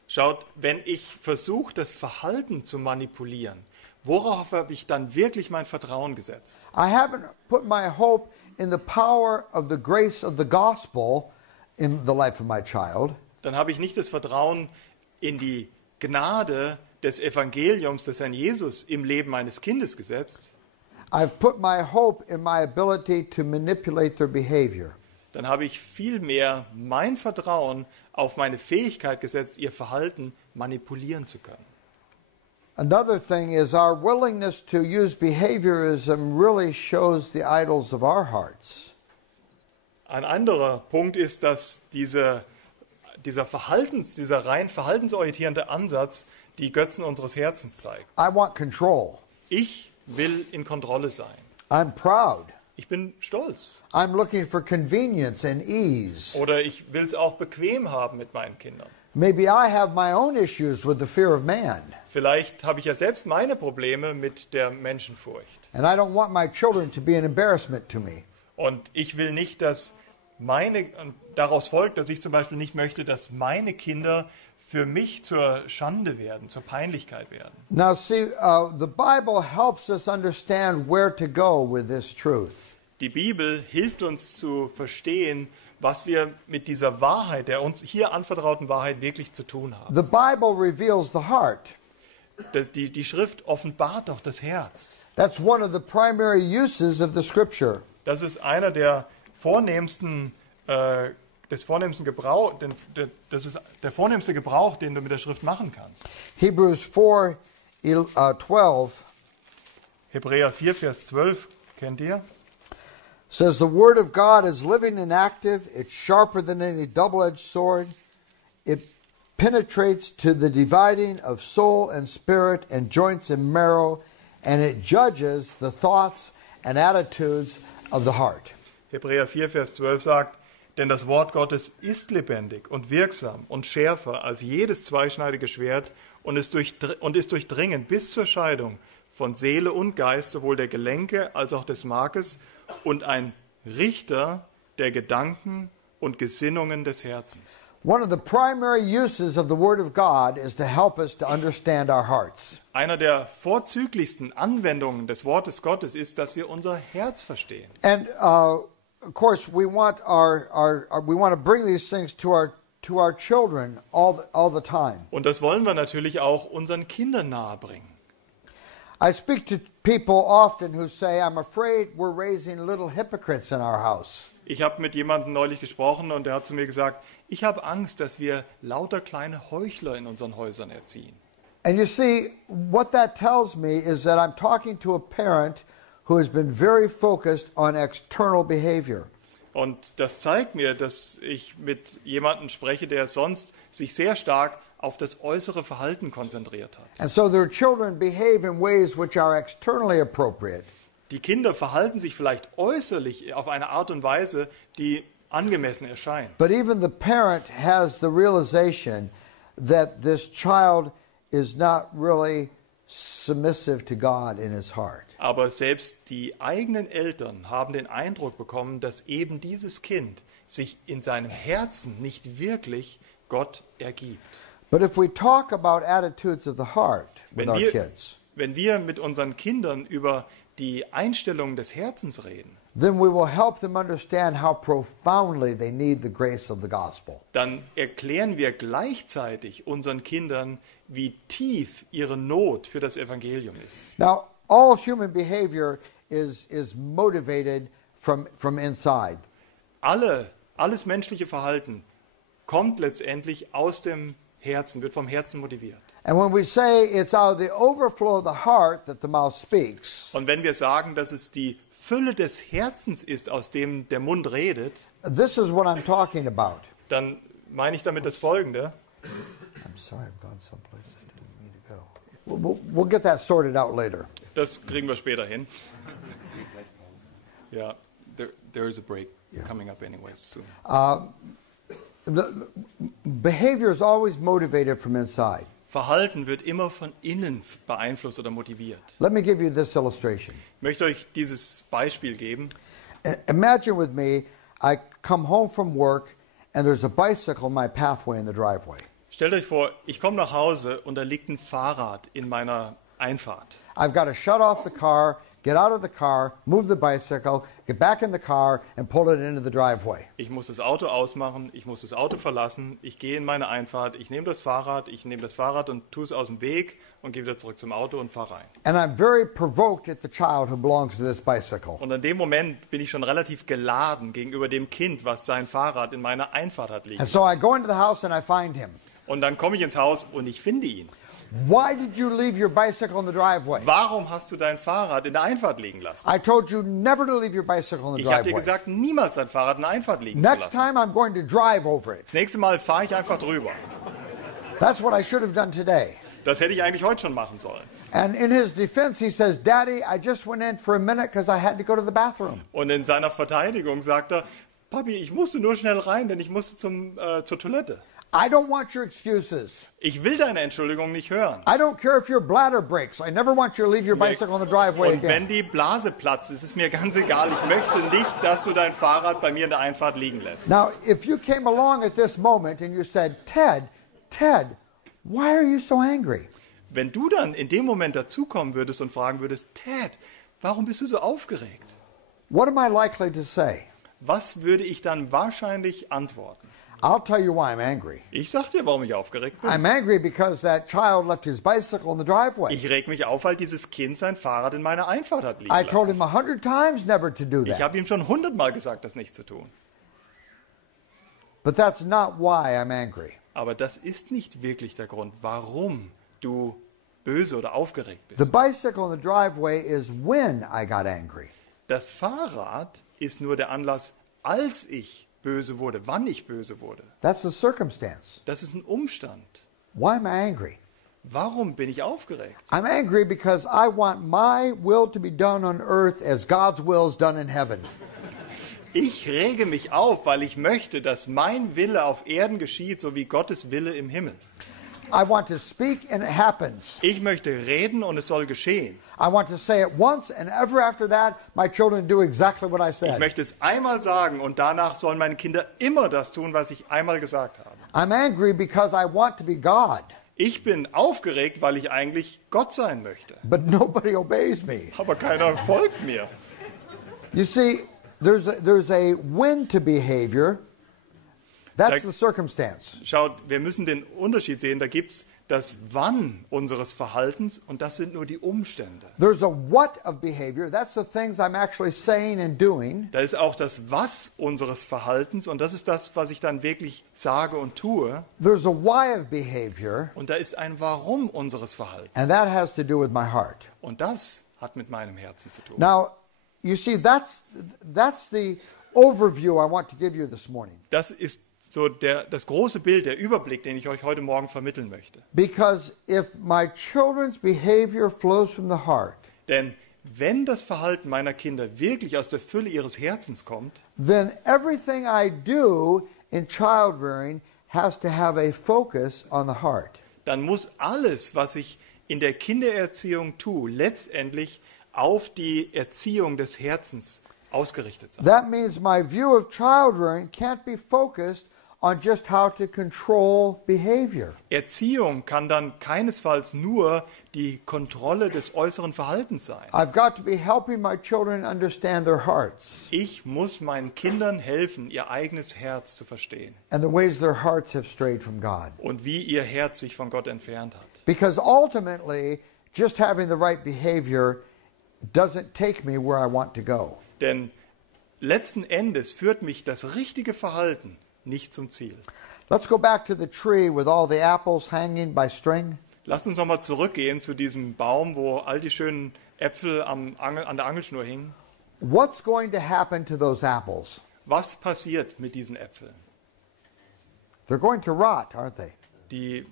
Schaut, wenn ich versuche, das Verhalten zu manipulieren, worauf habe ich dann wirklich mein Vertrauen gesetzt? I haven't put my hope in the power of the grace of the gospel in the life of my child. Dann habe ich nicht das Vertrauen in die Gnade des Evangeliums des Herrn Jesus im Leben meines Kindes gesetzt. I've put my hope in my ability to manipulate their behavior. Dann habe ich vielmehr mein Vertrauen auf meine Fähigkeit gesetzt, ihr Verhalten manipulieren zu können. Another thing is our willingness to use behaviorism really shows the idols of our hearts. Ein anderer Punkt ist, dass dieser rein verhaltensorientierende Ansatz die Götzen unseres Herzens zeigt. I want control. Ich will in Kontrolle sein. I'm proud. Ich bin stolz. I'm looking for convenience and ease. Oder ich will es auch bequem haben mit meinen Kindern. Maybe I have my own issues with the fear of man. Vielleicht habe ich ja selbst meine Probleme mit der Menschenfurcht. And I don't want my children to be an embarrassment to me. Und ich will nicht, dass daraus folgt, dass ich zum Beispiel nicht möchte, dass meine Kinder für mich zur Schande werden, zur Peinlichkeit werden. Now see, the Bible helps us understand where to go with this truth. Die Bibel hilft uns zu verstehen, was wir mit dieser Wahrheit, der uns hier anvertrauten Wahrheit wirklich zu tun haben. The Bible reveals the heart. Die Schrift offenbart doch das Herz. That's one of the primary uses of the Scripture. Das ist einer der vornehmsten Gebrauch, das ist der vornehmste Gebrauch, den du mit der Schrift machen kannst. Hebrews 4:12 Hebräer 4, Vers 12, kennt ihr? says, "The word of God is living and active. It's sharper than any double-edged sword. It penetrates to the dividing of soul and spirit and joints and marrow, and it judges the thoughts and attitudes of the heart." Hebräer 4, Vers 12 sagt, denn das Wort Gottes ist lebendig und wirksam und schärfer als jedes zweischneidige Schwert und ist durchdringend bis zur Scheidung von Seele und Geist, sowohl der Gelenke als auch des Markes, und ein Richter der Gedanken und Gesinnungen des Herzens. One of the primary uses of the Word of God is to help us to understand our hearts. Einer der vorzüglichsten Anwendungen des Wortes Gottes ist, dass wir unser Herz verstehen. And of course, we want to bring these things to our children all the time. Und das wollen wir natürlich auch unseren Kindern nahebringen. I speak to people often who say, "I'm afraid we're raising little hypocrites in our house." Ich habe mit jemandem neulich gesprochen und der hat zu mir gesagt, ich habe Angst, dass wir lauter kleine Heuchler in unseren Häusern erziehen. And you see, what that tells me is that I'm talking to a parent who has been very focused on external behavior. Und das zeigt mir, dass ich mit jemandem spreche, der sonst sich sehr stark auf das äußere Verhalten konzentriert hat. And so their children behave in ways which are externally appropriate. Die Kinder verhalten sich vielleicht äußerlich auf eine Art und Weise, die angemessen erscheint. But even the parent has the realization that this child is not really submissive to God in his heart. Aber selbst die eigenen Eltern haben den Eindruck bekommen, dass eben dieses Kind sich in seinem Herzen nicht wirklich Gott ergibt. But if we talk about attitudes of the heart with our kids, Wenn wir mit unseren Kindern über die Einstellung des Herzens reden, then we will help them understand how profoundly they need the grace of the gospel. dann erklären wir gleichzeitig unseren Kindern, wie tief ihre Not für das Evangelium ist. Now, all human behavior is motivated from inside. Alles menschliche Verhalten kommt letztendlich aus dem Herzen, wird vom Herzen motiviert. And when we say it's out of the overflow of the heart that the mouth speaks, Und wenn wir sagen, dass es die Fülle des Herzens ist, aus dem der Mund redet, this is what I'm talking about. dann meine ich damit das Folgende. I'm sorry, I've gone someplace I didn't mean to go. We'll get that sorted out later. Das kriegen wir später hin. Ja, there is a break coming up anyways soon. Behavior is always motivated from inside. Verhalten wird immer von innen beeinflusst oder motiviert. Let me give you this illustration. Ich möchte euch dieses Beispiel geben. Imagine with me, I come home from work and there's a bicycle in my pathway in the driveway. Stellt euch vor, ich komme nach Hause und da liegt ein Fahrrad in meiner Einfahrt. I've got to shut off the car, get out of the car, move the bicycle, get back in the car and pull it into the driveway. Ich muss das Auto ausmachen, ich muss das Auto verlassen, ich gehe in meine Einfahrt, ich nehme das Fahrrad und tue es aus dem Weg und gehe wieder zurück zum Auto und fahre rein. And I'm very provoked at the child who belongs to this bicycle. Und in dem Moment bin ich schon relativ geladen gegenüber dem Kind, was sein Fahrrad in meiner Einfahrt hat liegen. And so I go into the house and I find him. Und dann komme ich ins Haus und ich finde ihn. Why did you leave your bicycle in the driveway? Warum hast du dein Fahrrad in der Einfahrt liegen lassen? I told you never to leave your bicycle in the Ich habe dir driveway. gesagt, niemals dein Fahrrad in der Einfahrt liegen zu Next lassen. time I'm going to drive over it. Das nächste Mal fahre ich einfach drüber. That's what I should have done today. Das hätte ich eigentlich heute schon machen sollen. And in his defense, he says, Daddy, I just went in for a minute because I had to go to the bathroom. Und in seiner Verteidigung sagt er, Papi, ich musste nur schnell rein, denn ich musste zur Toilette. I don't want your excuses. Ich will deine Entschuldigung nicht hören. I don't care if your bladder breaks. I never want you to leave your bicycle in the driveway Und wenn again. die Blase platzt, ist es mir ganz egal. Ich möchte nicht, dass du dein Fahrrad bei mir in der Einfahrt liegen lässt. Now, if you came along at this moment and you said, Ted, why are you so angry? Wenn du dann in dem Moment dazukommen würdest und fragen würdest, Ted, warum bist du so aufgeregt? What am I likely to say? Was würde ich dann wahrscheinlich antworten? I'll tell you why I'm angry. Ich sag dir, warum ich aufgeregt bin. I'm angry because that child left his bicycle in the driveway. Ich reg mich auf, weil dieses Kind sein Fahrrad in meiner Einfahrt hat liegen I told lassen. him 100 times never to do Ich that. habe ihm schon 100-mal gesagt, das nicht zu tun. But that's not why I'm angry. Aber das ist nicht wirklich der Grund, warum du böse oder aufgeregt The bist. bicycle in the driveway is when I got angry. Das Fahrrad ist nur der Anlass, als ich böse wurde, wann ich böse wurde. That's the circumstance. Das ist ein Umstand. Why am I angry? Warum bin ich aufgeregt? I'm angry because I want my will to be done on earth as God's will is done in heaven. Ich rege mich auf, weil ich möchte, dass mein Wille auf Erden geschieht, so wie Gottes Wille im Himmel. I want to speak and it happens. Ich möchte reden und es soll geschehen. I want to say it once and ever after that my children do exactly what I Ich said. möchte es einmal sagen und danach sollen meine Kinder immer das tun, was ich einmal gesagt habe. I'm angry because I want to be God, Ich bin aufgeregt, weil ich eigentlich Gott sein möchte. but nobody obeys me. Aber keiner folgt mir. You see, there's a when to behavior. That's the circumstance. Schaut, wir müssen den Unterschied sehen. Da gibt es das Wann unseres Verhaltens und das sind nur die Umstände. There's a what of behavior. That's the things I'm actually saying and doing. Da ist auch das Was unseres Verhaltens und das ist das, was ich dann wirklich sage und tue. There's a why of behavior, Und da ist ein Warum unseres Verhaltens. and that has to do with my heart. Und das hat mit meinem Herzen zu tun. Now, you see, that's the overview I want to give you this morning. Das ist so das große Bild, der Überblick, den ich euch heute Morgen vermitteln möchte. Because if my children's behavior flows from the heart, Denn wenn das Verhalten meiner Kinder wirklich aus der Fülle ihres Herzens kommt, then everything I do in child rearing has to have a focus on the heart. dann muss alles, was ich in der Kindererziehung tue, letztendlich auf die Erziehung des Herzens ausgerichtet sein. That means my view of child rearing can't be focused on just how to control behavior. Erziehung kann dann keinesfalls nur die Kontrolle des äußeren Verhaltens sein. I've got to be helping my children understand their hearts Ich muss meinen Kindern helfen, ihr eigenes Herz zu verstehen and the ways their hearts have strayed from God. und wie ihr Herz sich von Gott entfernt hat. Because ultimately, just having the right behavior doesn't take me where I want to go. Denn letzten Endes führt mich das richtige Verhalten nicht zum Ziel. Let's go back to the tree with all the apples hanging by string. Lasst uns nochmal zurückgehen zu diesem Baum, wo all die schönen Äpfel an der Angelschnur hingen. What's going to happen to those apples? Was passiert mit diesen Äpfeln? They're going to rot, aren't they? Die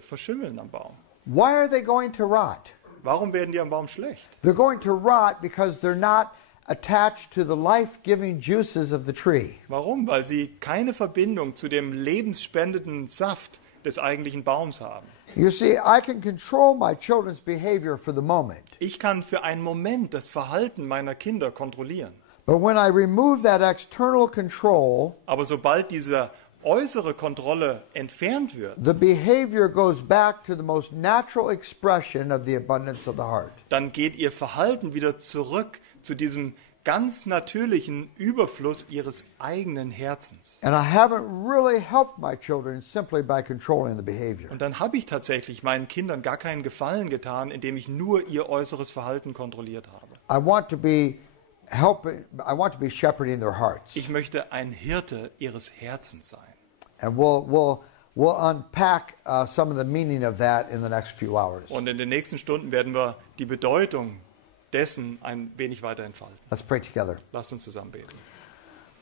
verschimmeln am Baum. Why are they going to rot? Warum werden die am Baum schlecht? They're going to rot because they're not attached to the life-giving juices of the tree. Warum? Weil sie keine Verbindung zu dem lebensspendenden Saft des eigentlichen Baums haben. You see, I can control my children's behavior for the moment. Ich kann für einen Moment das Verhalten meiner Kinder kontrollieren. But when I remove that external control, Aber sobald diese äußere Kontrolle entfernt wird, the behavior goes back to the most natural expression of the abundance of the heart. dann geht ihr Verhalten wieder zurück zu diesem ganz natürlichen Überfluss ihres eigenen Herzens. And I haven't really helped my children simply by controlling the behavior. Und dann habe ich tatsächlich meinen Kindern gar keinen Gefallen getan, indem ich nur ihr äußeres Verhalten kontrolliert habe. I want to be shepherding their hearts. Ich möchte ein Hirte ihres Herzens sein. And we'll unpack some of the meaning of that in the next few hours. Und in den nächsten Stunden werden wir die Bedeutung dessen ein wenig weiter entfalten. Let's pray together. Lasst uns zusammen beten.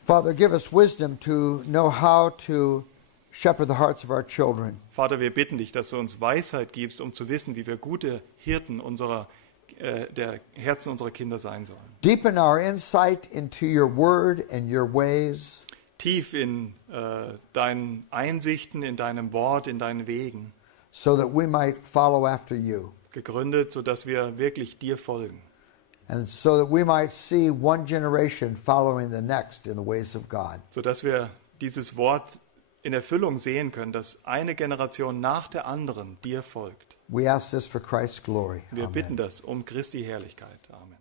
Father, give us wisdom to know how to shepherd the hearts of our children. Vater, wir bitten dich, dass du uns Weisheit gibst, um zu wissen, wie wir gute Hirten der Herzen unserer Kinder sein sollen. Deepen our insight into your word and your ways. Tief in deinen Einsichten, in deinem Wort, in deinen Wegen. So that we might follow after you. Gegründet, sodass wir wirklich dir folgen. And so that we might see one generation following the next in the ways of God. Sodass wir dieses Wort in Erfüllung sehen können, dass eine Generation nach der anderen dir folgt. We ask this for Christ's glory. Wir Amen. bitten das um Christi Herrlichkeit. Amen.